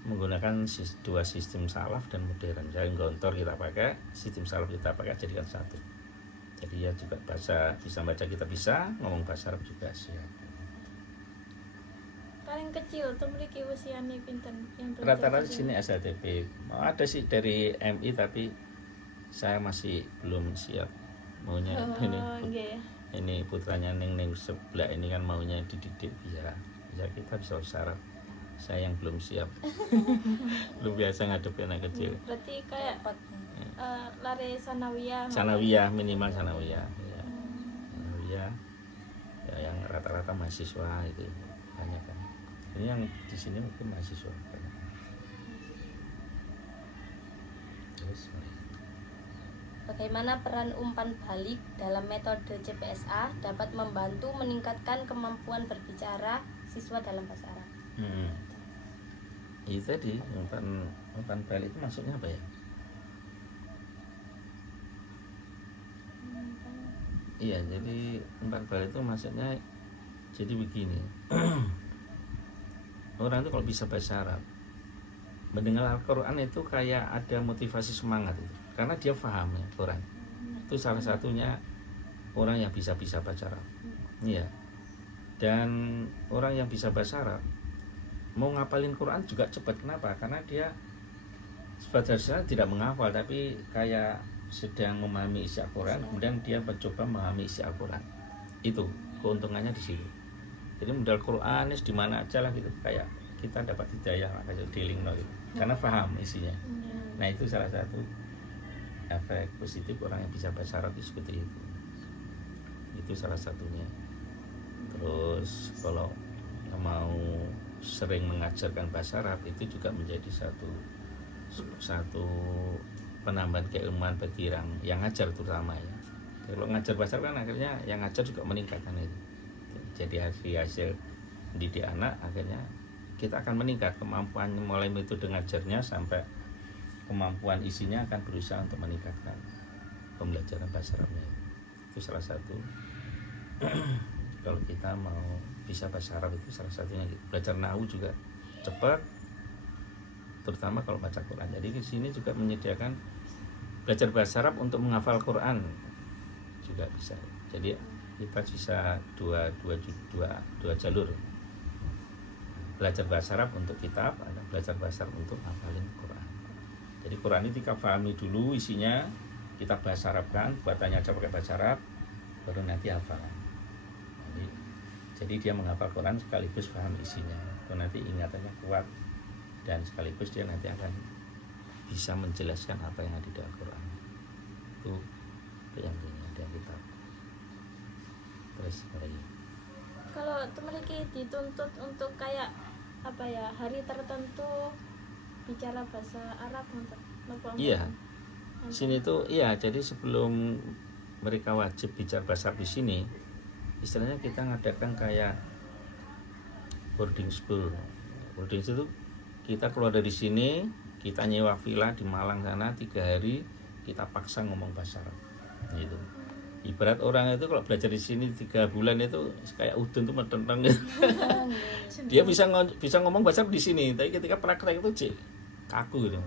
menggunakan dua sistem salaf dan modern. Jadi Gontor kita pakai, sistem salaf kita pakai, jadikan satu. Jadi ya juga bahasa bisa baca kita bisa, ngomong bahasa Arab juga siap. Paling kecil tuh memiliki usianya pinten yang belajar Rata-rata di sini SLTP. Ada sih dari MI tapi saya masih belum siap maunya ini putranya neng sebelah ini kan maunya dididik ya kita bisa syarat, saya yang belum siap. Belum biasa ngadepin anak kecil. Berarti kayak lari sanawiyah minimal sanawiyah ya. Sanawiyah ya, yang rata-rata mahasiswa itu banyak kan. Ini yang di sini mungkin mahasiswa banyak. Terus Bagaimana peran umpan balik dalam metode CPSA dapat membantu meningkatkan kemampuan berbicara siswa dalam bahasa Arab? Itu tadi umpan balik itu maksudnya apa ya? Iya, jadi umpan balik itu maksudnya jadi begini. Orang itu kalau bisa bahasa Arab, mendengar Al-Quran itu kayak ada motivasi semangat itu. Karena dia paham ya Quran. Itu salah satunya orang yang bisa baca Arab. Iya. Dan orang yang bisa bahasa Arab mau ngapalin Quran juga cepat. Kenapa? Karena dia sebenarnya tidak menghafal tapi kayak sedang memahami isi Al-Quran, kemudian dia mencoba memahami isi Al-Quran. Itu keuntungannya di situ. Jadi modal Quran di mana aja lah gitu, kayak kita dapat hidayah kayak dealing gitu. Karena paham isinya. Nah, itu salah satu efek positif orang yang bisa bahasa Arab itu seperti itu. Itu salah satunya. kalau mau sering mengajarkan bahasa Arab itu juga menjadi satu penambahan keilmuan bagi yang ngajar terutama ya. Kalau ngajar bahasa Arab kan akhirnya yang ngajar juga meningkatkan itu. Jadi hasil didik anak akhirnya kita akan meningkat kemampuan mulai metode ngajarnya sampai kemampuan isinya akan berusaha untuk meningkatkan pembelajaran bahasa Arabnya. Itu salah satu kalau kita mau bisa bahasa Arab itu salah satunya. Belajar nahwu juga cepat, terutama kalau baca Quran. Jadi di sini juga menyediakan belajar bahasa Arab untuk menghafal Quran juga bisa. Jadi kita bisa dua jalur. Belajar bahasa Arab untuk kitab, ada belajar bahasa Arab untuk hafalin Quran. Jadi Quran ini kita pahami dulu isinya, kita bahasa Arabkan, buatannya aja pakai bahasa Arab, baru nanti hafalan. Jadi dia menghafal Quran sekaligus paham isinya, dan nanti ingatannya kuat, dan sekaligus dia nanti akan bisa menjelaskan apa yang ada di dalam Quran. Itu yang ada kitab. Terus lagi. Kalau memiliki dituntut untuk kayak apa ya, hari tertentu bicara bahasa Arab untuk Iya. Sini tuh iya, jadi sebelum mereka wajib bicara bahasa Arab di sini, istilahnya kita ngadakan kayak boarding school. Boarding school itu kita keluar dari sini, kita nyewa villa di Malang sana 3 hari, kita paksa ngomong bahasa Arab. Gitu. Ibarat orang itu kalau belajar di sini 3 bulan itu kayak udun tuh metenteng gitu. Dia bisa ngomong bahasa Arab di sini, tapi ketika praktek itu cek kaku gitu.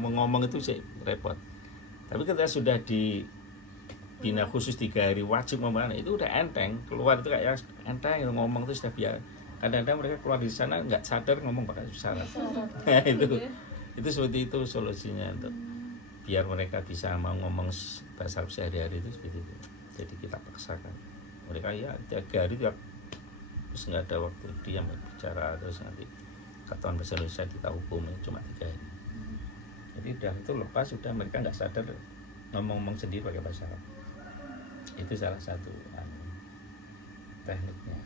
Ngomong itu cek repot. Tapi ketika sudah dibina khusus 3 hari wajib ngomong, itu udah enteng, keluar itu kayak enteng ngomong itu sudah biasa. Kadang-kadang mereka keluar di sana nggak sadar ngomong pakai bahasa Arab. Itu seperti itu solusinya untuk biar mereka bisa mau ngomong bahasa Arab sehari-hari itu seperti itu. Jadi kita paksakan mereka ya 3 hari terus nggak ada waktu diam bicara, terus nanti ketahuan bahasa Indonesia kita hukum cuma 3 hari. Jadi udah itu lepas sudah mereka nggak sadar ngomong sendiri pakai bahasa Arab. Itu salah satu tekniknya.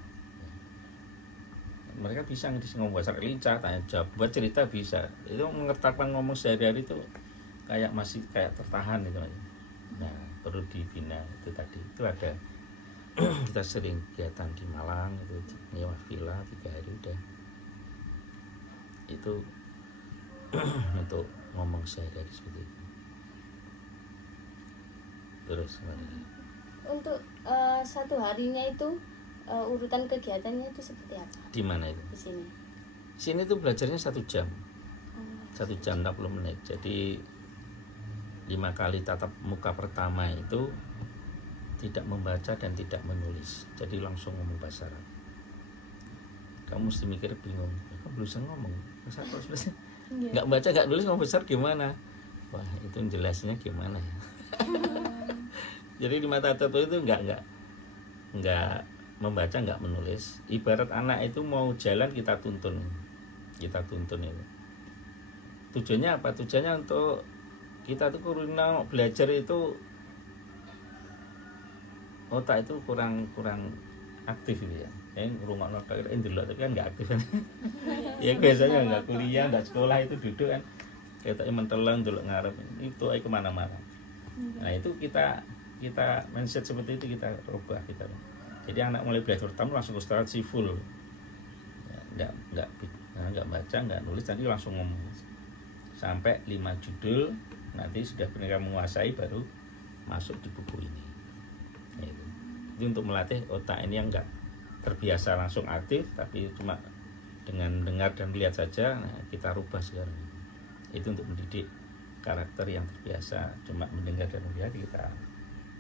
Mereka bisa ngomong bahasa Arab lincah, tanya jawab, buat cerita bisa. Itu mengertakan ngomong sehari-hari itu kayak masih kayak tertahan itu aja. Nah perlu dibina itu tadi. Itu ada kita sering kegiatan di Malang itu nyewa villa 3 hari udah itu untuk ngomong sehari-hari seperti itu. Terus Untuk 1 harinya itu urutan kegiatannya itu seperti apa? di mana itu? Di sini. Sini tuh belajarnya 1 jam. 1 jam 60 menit. Jadi 5 kali tatap muka pertama itu tidak membaca dan tidak menulis, jadi langsung ngomong bahasa Arab. Kamu mesti mikir bingung, kamu belum bisa ngomong bahasa Arab, nggak baca nggak nulis ngomong besar gimana? Wah itu jelasnya gimana ya? Jadi 5 tatap itu nggak membaca nggak menulis. Ibarat anak itu mau jalan kita tuntun itu. Tujuannya apa? Tujuannya untuk kita tuh kurang belajar itu otak itu kurang aktif gitu ya. Yang rumah nonton dulu tapi kan nggak aktif kan. Ya biasanya nggak kuliah, nggak sekolah itu duduk kan. Kita mentelan dulu ngarep itu kemana-mana. Nah itu kita mindset seperti itu kita rubah kita. Jadi anak mulai belajar pertama langsung konsentrasi full. Ya, nggak baca, nggak nulis, nanti langsung ngomong. Sampai 5 judul nanti sudah mereka menguasai baru masuk di buku ini. Itu untuk melatih otak ini yang enggak terbiasa langsung aktif tapi cuma dengan dengar dan melihat saja. Nah, kita rubah sekarang. Itu untuk mendidik karakter yang terbiasa cuma mendengar dan melihat, kita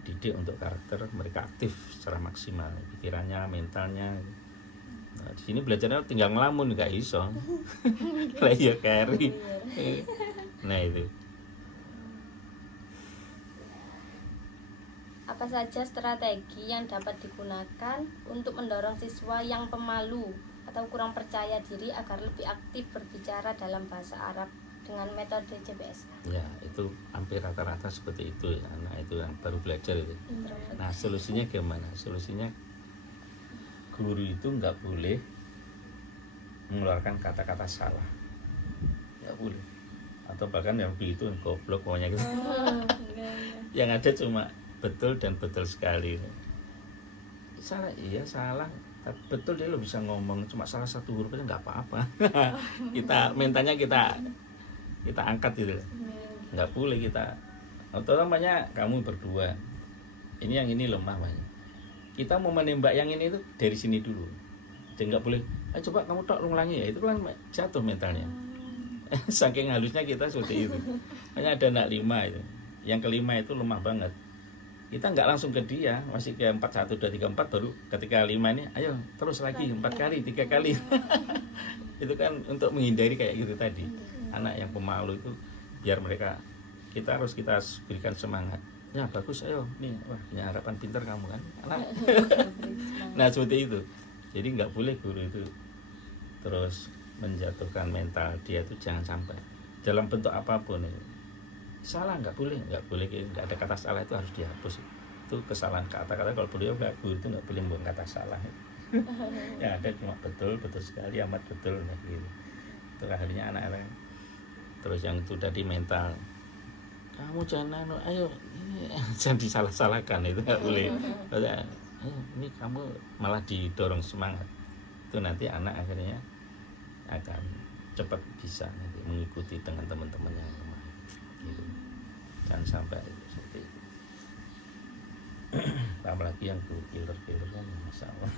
didik untuk karakter mereka aktif secara maksimal pikirannya, mentalnya. Nah, di sini belajarnya tinggal ngelamun nggak iso. Player carry. Nah itu. Apa saja strategi yang dapat digunakan untuk mendorong siswa yang pemalu atau kurang percaya diri agar lebih aktif berbicara dalam bahasa Arab dengan metode CPSK? Ya, itu hampir rata-rata seperti itu ya, anak itu yang baru belajar itu. Nah, solusinya gimana? Solusinya guru itu nggak boleh mengeluarkan kata-kata salah, nggak boleh, atau bahkan yang begitu goblok pokoknya gitu. Yang ada cuma betul dan betul sekali. Salah, iya salah, tapi betul dia lo bisa ngomong, cuma salah satu huruf aja nggak apa-apa. Kita mentalnya kita angkat gitu, nggak boleh kita. Atau namanya kamu berdua, ini yang ini lemah banyak, kita mau menembak yang ini tuh dari sini dulu, jadi nggak boleh coba kamu tok ulangi ya, itu kan jatuh mentalnya. Saking halusnya kita seperti itu. Hanya ada anak 5 itu, yang kelima itu lemah banget, kita nggak langsung ke dia, masih ke 4, 1, 2, 3, 4, baru ketika 5 ini ayo terus lagi 4 kali 3 kali. Itu kan untuk menghindari kayak gitu tadi, anak yang pemalu itu, biar mereka, kita harus kita berikan semangat, ya bagus, ayo nih, wah punya harapan, pintar kamu kan anak. Nah seperti itu. Jadi nggak boleh guru itu terus menjatuhkan mental dia, itu jangan sampai dalam bentuk apapun itu. Salah nggak boleh, nggak ada kata salah, itu harus dihapus. Itu kesalahan kata-kata, kalau beliau guru itu nggak boleh membuang kata salah. Ya ada cuma betul sekali, amat betul, nah, gitu. Itu akhirnya anak-anak terus yang itu tadi mental, kamu jangan ayo ini jangan disalah-salahkan, itu nggak boleh. Ini kamu malah didorong semangat, itu nanti anak akhirnya akan cepat bisa nanti mengikuti dengan teman-teman yang lemah gitu. Jangan sampai seperti itu. Apalagi yang killer kan masalah.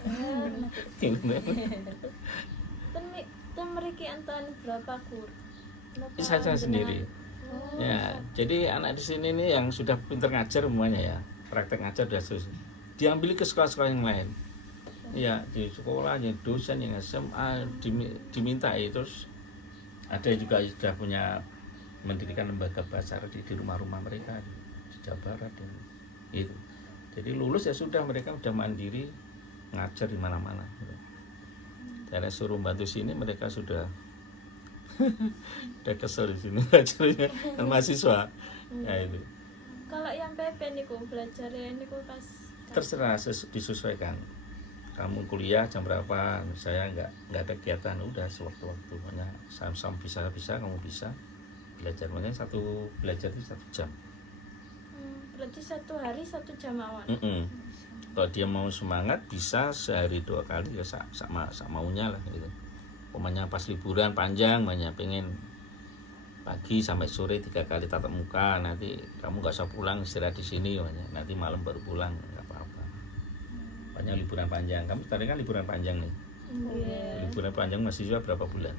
Dan mereka antara berapa kur? Saya sendiri. Ya, jadi anak di sini nih yang sudah pintar ngajar semuanya ya, praktek ngajar sudah selesai, diambil ke sekolah-sekolah yang lain. Ya, di sekolah yang dosen yang SMA dimintai, terus ada juga sudah punya mendirikan lembaga bahasa Arab di rumah-rumah mereka di Jawa Barat dan itu. Jadi lulus ya sudah, mereka sudah mandiri ngajar di mana-mana. Karena suruh bantu sini mereka sudah udah kesel di sini belajarnya kan mahasiswa. Ya itu. Kalau yang PP niku belajarnya niku pas terserah, disesuaikan. Kamu kuliah jam berapa? Saya nggak ada kegiatan, udah sewaktu-waktu. Makanya sam bisa kamu bisa belajar. Makanya satu belajar itu 1 jam. Berarti 1 hari 1 jam awan. Kalau dia mau semangat bisa sehari 2 kali ya sama maunya lah gitu. Pokoknya pas liburan panjang banyak pengen pagi sampai sore 3 kali tatap muka, nanti kamu nggak usah pulang, istirahat di sini, nanti malam baru pulang, nggak apa-apa. Banyak liburan panjang, kamu tadi kan liburan panjang nih. Liburan panjang mahasiswa berapa bulan?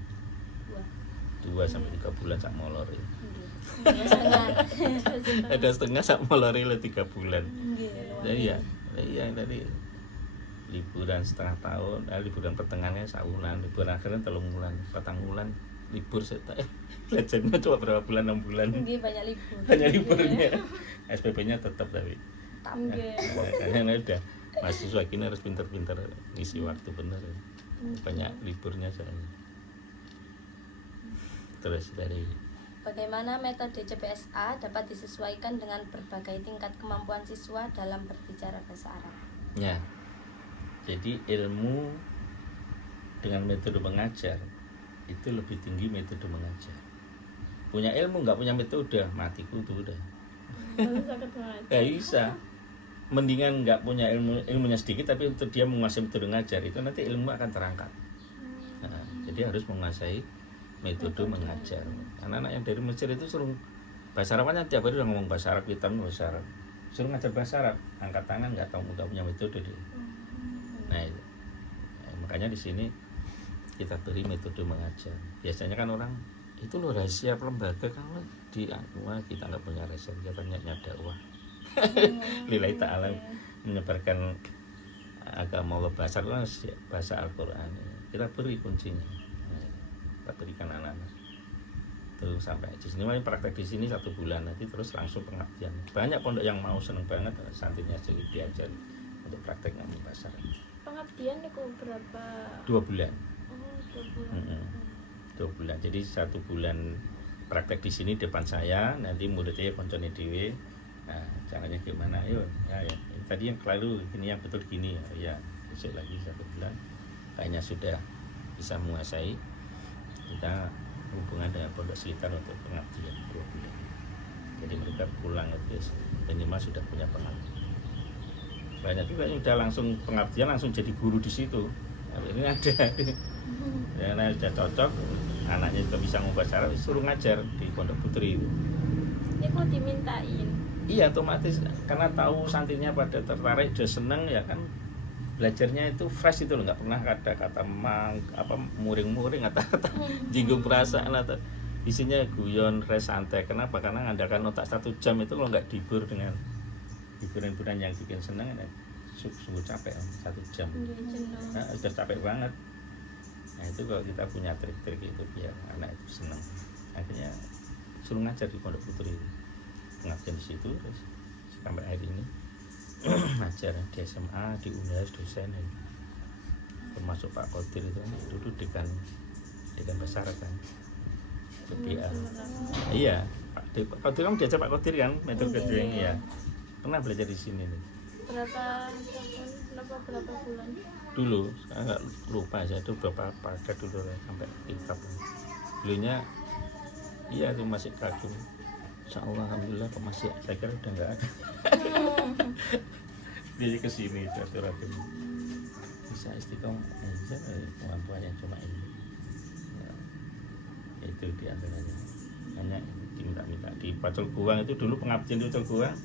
2 sampai 3 bulan sak molor ya. Ada setengah sak molor lah 3 bulan. Jadi ya tadi liburan setengah tahun, liburan pertengahannya saulan, liburan akhirnya 3 bulan, 4 bulan libur belajarnya cuma berapa bulan, 6 bulan. Banyak liburnya. SPP-nya tetap tapi. Karena udah mahasiswa kini harus pintar-pintar ngisi waktu bener. Banyak liburnya soalnya. Terus dari bagaimana metode CPSA dapat disesuaikan dengan berbagai tingkat kemampuan siswa dalam berbicara bahasa Arab? Ya, jadi ilmu dengan metode mengajar itu lebih tinggi metode mengajar. Punya ilmu nggak punya metode, mati kutu udah. Gak bisa. Mendingan nggak punya ilmunya sedikit, tapi untuk dia menguasai metode mengajar itu nanti ilmu akan terangkat. Nah, jadi harus menguasai metode mengajar. Anak-anak yang dari Mesir itu suruh bahasa Arabnya tiap hari udah ngomong bahasa Arab, kita bahasa Arab. Suruh ngajar bahasa Arab, angkat tangan nggak punya metode dia. Nah, itu. Makanya di sini kita beri metode mengajar. Biasanya kan orang itu loh rahasia lembaga, kalau di kita nggak punya rahasia, kita punya dakwah. Lillahi ta'ala menyebarkan agama Allah, bahasa Al-Quran. Kita beri kuncinya, kita berikan anak-anak terus sampai di sini. Main praktek di sini 1 bulan, nanti terus langsung pengabdian. Banyak pondok yang mau, seneng banget santrinya jadi diajar untuk praktek ngomong bahasa. Pengabdian itu berapa? 2 bulan. 2 bulan. 2 bulan. Jadi 1 bulan praktek di sini depan saya, nanti muridnya koncone dhewe. Nah, caranya gimana? Yuk, ya. Tadi yang keliru, ini yang betul gini ya. besok lagi 1 bulan kayaknya sudah bisa menguasai, kita hubungan dengan pondok sekitar untuk pengabdian 2 bulan. Jadi mereka pulang itu minimal sudah punya pengalaman. Banyak juga yang udah langsung pengabdian langsung jadi guru di situ. Nah, ini ada karena sudah cocok, anaknya juga bisa ngubah cara, suruh ngajar di Pondok Putri itu. Ini kok dimintain. Iya, otomatis karena tahu santrinya pada tertarik, dia seneng ya kan, belajarnya itu fresh itu loh, nggak pernah ada kata muring-muring atau kata jinggung perasaan atau isinya guyon, res santai. Kenapa? Karena ngandalkan otak 1 jam itu kalau nggak dihibur dengan hiburan-hiburan yang bikin seneng, sungguh capek 1 jam. Nah, udah capek banget. Nah itu kalau kita punya trik-trik itu biar anak itu senang, akhirnya suruh ngajar di Pondok Putri, pengabdian di situ terus sampai hari ini ngajar di SMA, di UNES, dosen ya. Termasuk Pak Kodir itu dulu dekan besar kan BPA. Iya, Pak Kodir kan diajak Pak Kodir kan, metode yang iya pernah belajar di sini nih. Berapa bulan? Dulu saya nggak lupa aja itu berapa pada dulu sampai kitab belinya. Iya tuh masih kagum, insya Allah alhamdulillah kok masih, saya kira udah nggak ada. Dia kesini silaturahim bisa istiqomah aja, kemampuan yang cuma ini ya, itu diantaranya. Hanya diminta-minta di Pacul Guang itu dulu pengabdian di Pacul Guang,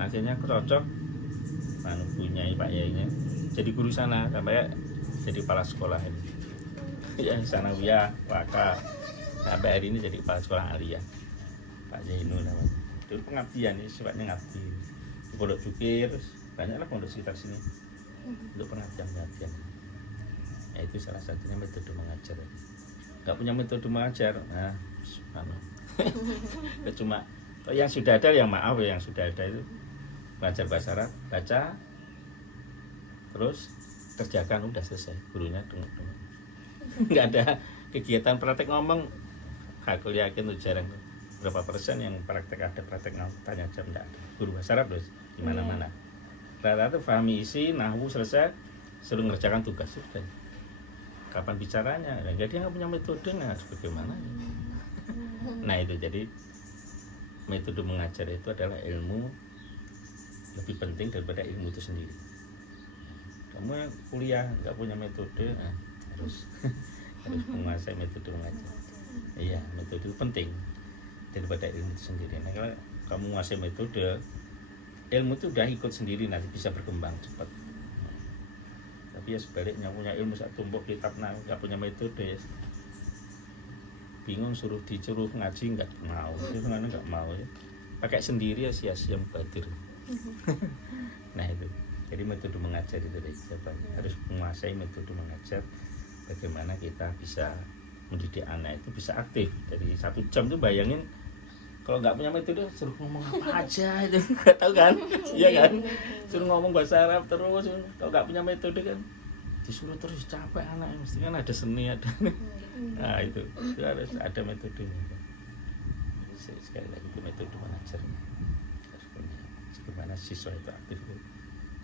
akhirnya cocok punya Pak Yainya jadi guru sana sampai jadi kepala sekolah ini ya sanawiyah waka, sampai hari ini jadi kepala sekolah aliyah Pak Zainul namanya. Itu pengabdian, ini sifatnya ngabdi di Pondok Jukir, banyaklah pondok sekitar sini untuk pengabdian. Ya itu salah satunya metode mengajar. Nggak punya metode mengajar, nah cuma yang sudah ada, yang maaf ya, yang sudah ada itu belajar bahasa Arab, baca terus kerjakan, udah selesai, gurunya dengok-dengok. Nggak ada kegiatan praktek ngomong. Aku yakin tuh jarang berapa persen yang praktek, ada praktek ngomong tanya jam, nggak ada. Guru bahasa Arab terus di mana-mana rata-rata pahami isi nahwu selesai, suruh ngerjakan tugas sudah. Kapan bicaranya? Nah, jadi nggak punya metode, nah bagaimana? Nah itu jadi metode mengajar itu adalah ilmu lebih penting daripada ilmu itu sendiri. Kamu kuliah nggak punya metode, harus menguasai metode mengajar. Iya, metode itu penting daripada ilmu itu sendiri. Nah kalau kamu menguasai metode, ilmu itu udah ikut sendiri, nanti bisa berkembang cepat. Tapi ya sebaliknya, punya ilmu satu tumpuk kitab, nggak punya metode ya. Bingung, disuruh ngaji nggak mau, itu mana nggak mau ya. Pakai sendiri ya sia-sia mubadir. Nah itu, jadi metode mengajar itu harus menguasai metode mengajar. Bagaimana kita bisa mendidik anak itu bisa aktif. Dari 1 jam tuh bayangin, kalau nggak punya metode suruh ngomong apa aja itu nggak tahu kan, iya kan, suruh ngomong bahasa Arab terus, kalau nggak punya metode kan disuruh terus, capek anak, mesti kan ada seni, ada nah itu harus ada metodenya. Sekali lagi itu metode mengajar, bagaimana siswa itu aktif,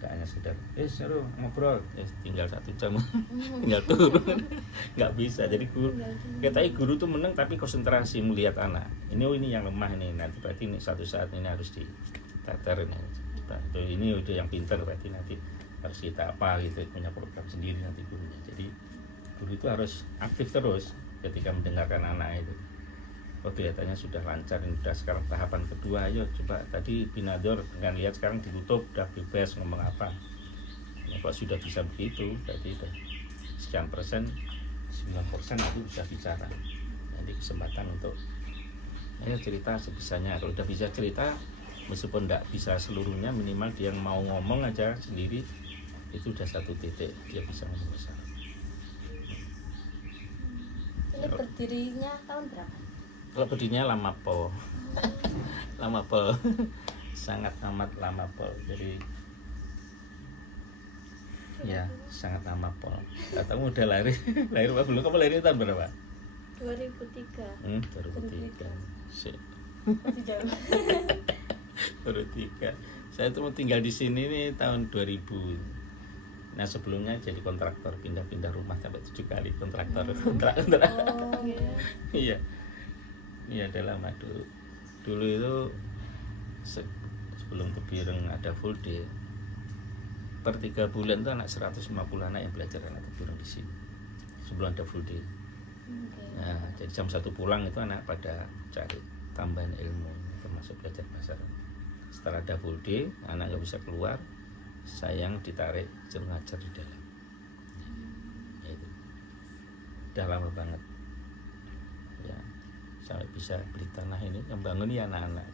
nggak hanya sekedar seru ngobrol tinggal 1 jam tinggal turun, nggak bisa. Jadi guru tuh menang tapi konsentrasi melihat anak ini yang lemah ini, nanti berarti ini satu saat ini harus ditatar ini. Ini udah yang pintar, berarti nanti harus kita apa gitu, punya program sendiri nanti gurunya. Jadi guru itu harus aktif terus ketika mendengarkan anak itu. Oh kelihatannya sudah lancar, ini udah sekarang tahapan kedua, ayo coba tadi binador dengan lihat sekarang ditutup, udah bebas ngomong apa. Ya, kalau sudah bisa begitu, berarti udah sekian persen, 9% itu bisa bicara. Nanti kesempatan untuk ayo cerita sebisanya. Kalau udah bisa cerita, meskipun tidak bisa seluruhnya, minimal dia mau ngomong aja sendiri, itu udah 1 titik dia bisa ngomong besar. Ini berdirinya tahun berapa? Kalau berdirinya lama pol, sangat amat lama pol. Jadi ya sangat lama pol. Kamu udah lahir apa belum? Kamu lahir tahun berapa? 2003. 2003. Masih jauh. 2003. Saya tuh mau tinggal di sini nih tahun 2000. Nah sebelumnya jadi kontraktor, pindah-pindah rumah sampai 7 kali kontraktor. Oh, Iya, iya udah lama dulu. Dulu itu sebelum Tebireng ada full day, per 3 bulan tuh anak 150 anak yang belajar anak Tebireng di sini sebelum ada full day. oke. Nah jadi jam 1 pulang itu anak pada cari tambahan ilmu, termasuk belajar bahasa Arab. Setelah ada full day, anak nggak bisa keluar, sayang ditarik suruh ngajar di dalam. Ya, itu udah lama banget ya, sampai bisa beli tanah ini yang bangun ya anak-anak.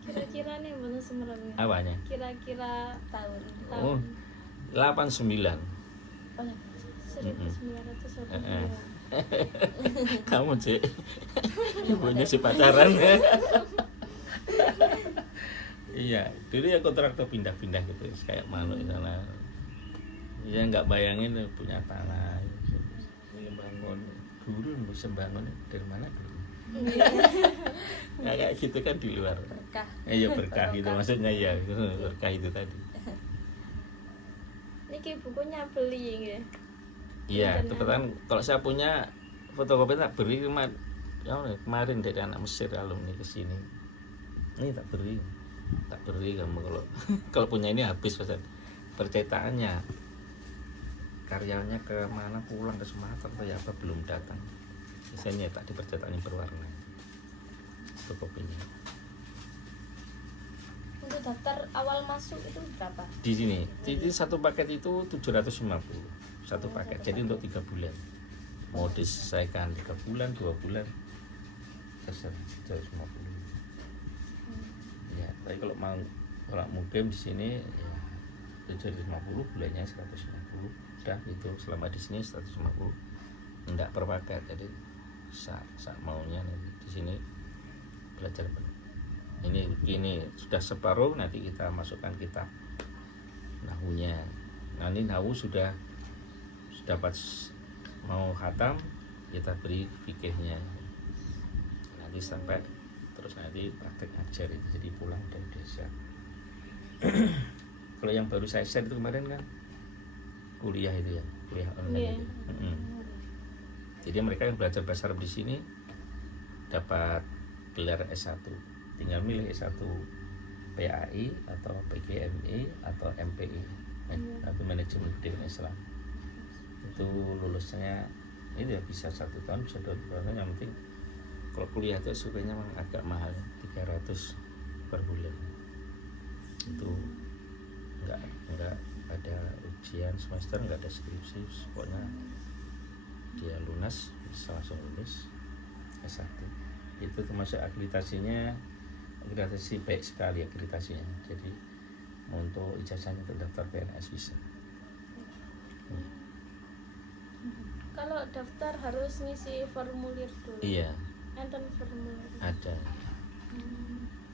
Kira-kira nih bener semerangnya. Apanya? Kira-kira Tahun. Oh, 89. Oh, ya. 1989. Kamu cek ibunya si pacaran. Iya, dulu ya kontraktor pindah-pindah gitu, kayak malu di sana. Ya nggak bayangin punya tanah, ini bangun guru bisa bangun dari mana guru? Ya, kayak gitu kan di luar. Berkah. Ya berkah gitu maksudnya ya, berkah itu tadi. Niki bukunya beli ya. Iya, itu kan kalau saya punya fotokopi tak beri kemarin dari anak Mesir alumni ke sini. Ini tak beri kamu kalau kalau punya ini habis pesan. Percetakannya, karyanya ke mana pulang ke Sumatera atau ya apa belum datang. Biasanya tak dipercetak yang berwarna. Fotokopinya. Untuk daftar awal masuk itu berapa? Di sini, jadi satu paket itu 750 satu paket. Jadi untuk 3 bulan. Mau diselesaikan 3 bulan, 2 bulan, terserah 750. Ya, tapi kalau mukim di sini ya 750, bulannya 150. Udah itu selama di sini 150. Enggak per paket. Jadi sak maunya nanti di sini belajar penuh. Ini begini sudah separuh, nanti kita masukkan kitab nahunya. Nah ini nahu sudah dapat mau khatam, kita beri fikihnya nanti sampai terus nanti praktek ajar itu, jadi pulang dari desa. Kalau yang baru saya share itu kemarin kan kuliah itu ya, kuliah online itu. Jadi mereka yang belajar bahasa Arab di sini dapat gelar S1, tinggal milih S1 PAI atau PGMI atau MPI, atau manajemen pendidikan Islam. Itu lulusnya ini ya bisa 1 tahun, bisa 2 tahun. Yang penting kalau kuliah itu SUP-nya memang agak mahal, 300 per bulan. Itu enggak ada ujian semester, enggak ada skripsi, pokoknya dia lunas bisa langsung lulus S1. Itu termasuk akreditasinya, akreditasi baik sekali akreditasinya. Jadi untuk ijazahnya terdaftar PNS bisa. Kalau daftar harus ngisi formulir dulu. Iya, Enten formulir. ada.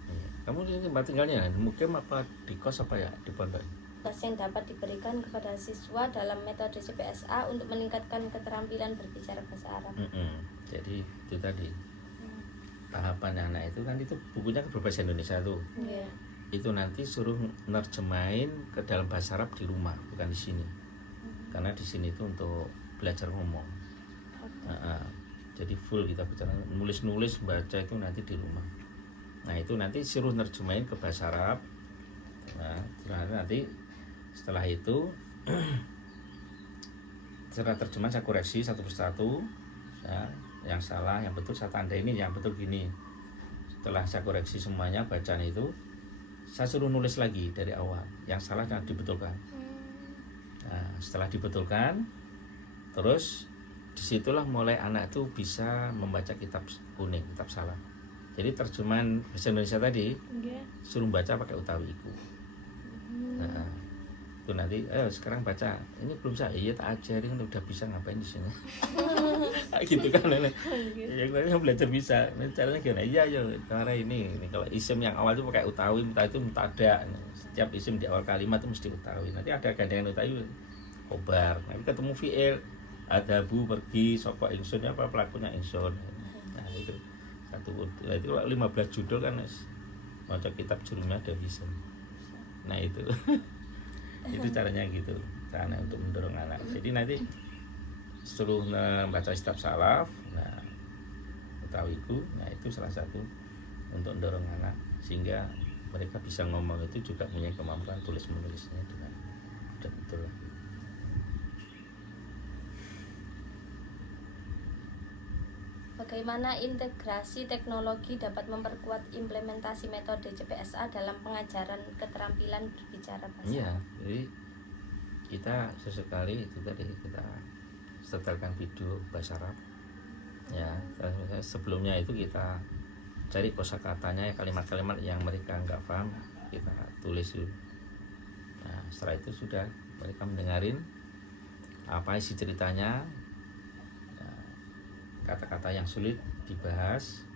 Iya. Kamu ini tempat tinggalnya di mukim apa di kos apa ya di pondok? Tugas yang dapat diberikan kepada siswa dalam metode CPSA untuk meningkatkan keterampilan berbicara bahasa Arab. Jadi itu tadi tahapan anak itu kan, itu bukunya kan berbahasa Indonesia tuh. Iya. Itu nanti suruh nerjemahin ke dalam bahasa Arab di rumah, bukan di sini. Karena di sini itu untuk belajar ngomong. Jadi full kita bicara, nulis baca itu nanti di rumah. Nah itu nanti suruh nerjemahin ke bahasa Arab. Nah nanti setelah itu setelah terjemahan saya koreksi satu persatu ya, yang salah yang betul saya tanda ini, yang betul gini. Setelah saya koreksi semuanya bacaan itu, saya suruh nulis lagi dari awal, yang salah jangan dibetulkan. Nah setelah dibetulkan, terus disitulah mulai anak itu bisa membaca kitab kuning, kitab salah. Jadi terjemahan bahasa Indonesia tadi suruh baca pakai utawi iku. Nah, itu nanti sekarang baca ini belum bisa, iya tak ajarin udah bisa, ngapain di sini. Gitu kan nenek. Ya gue belajar bisa. Nah, caranya gimana? Iya cara ini kalau isim yang awal itu pakai utawi itu mutada. Setiap isim di awal kalimat itu mesti utawi. Nanti ada gandengan utawi khobar. Nanti ketemu fi'il, adhabu pergi, sapa ingsun apa pelakunya ingsun. Nah itu satu. Nah, itu kalau 15 judul kan baca kitab jurumnya ada bisa. Nah itu itu caranya gitu. ke anak untuk mendorong anak. Jadi nanti suruh membaca kitab salaf, nah utawiku, nah itu salah satu untuk mendorong anak sehingga mereka bisa ngomong itu juga punya kemampuan tulis menulisnya dengan betul. Bagaimana integrasi teknologi dapat memperkuat implementasi metode CPSA dalam pengajaran keterampilan berbicara bahasa Iya, Arab? jadi kita sesekali itu tadi kita setelkan video bahasa Arab. Ya, sebelumnya itu kita cari kosakatanya, kalimat-kalimat yang mereka nggak paham kita tulis dulu. Nah, setelah itu sudah mereka mendengarin apa isi ceritanya, kata-kata yang sulit dibahas.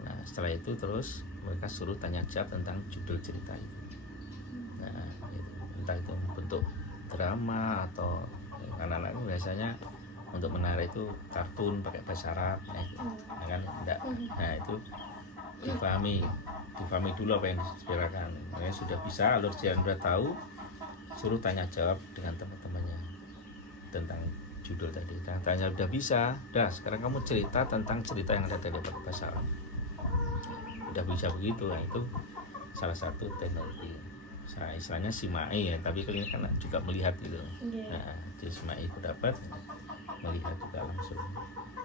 Nah, setelah itu terus mereka suruh tanya jawab tentang judul cerita itu. Nah, itu. Entah itu bentuk drama atau anak-anak biasanya untuk menarik itu kartun pakai bahasa Arab, nah, kan enggak. Nah, itu difahami dulu apa yang diinspirasikan. Makanya sudah bisa, kalau sudah tahu, suruh tanya jawab dengan teman-temannya tentang judul tadi. Tanya udah bisa, udah sekarang kamu cerita tentang cerita yang ada tadi pakai bahasa Arab. Udah bisa begitu, nah itu salah satu teknologi. Saya istilahnya simai ya, tapi ini kan juga melihat gitu. Nah, di simai itu dapat melihat juga langsung.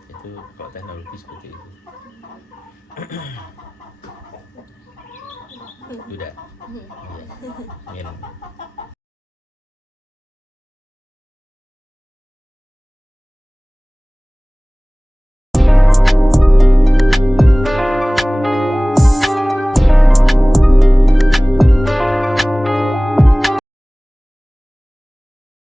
Itu kalau teknologi seperti itu. Udah. Iya. Minum.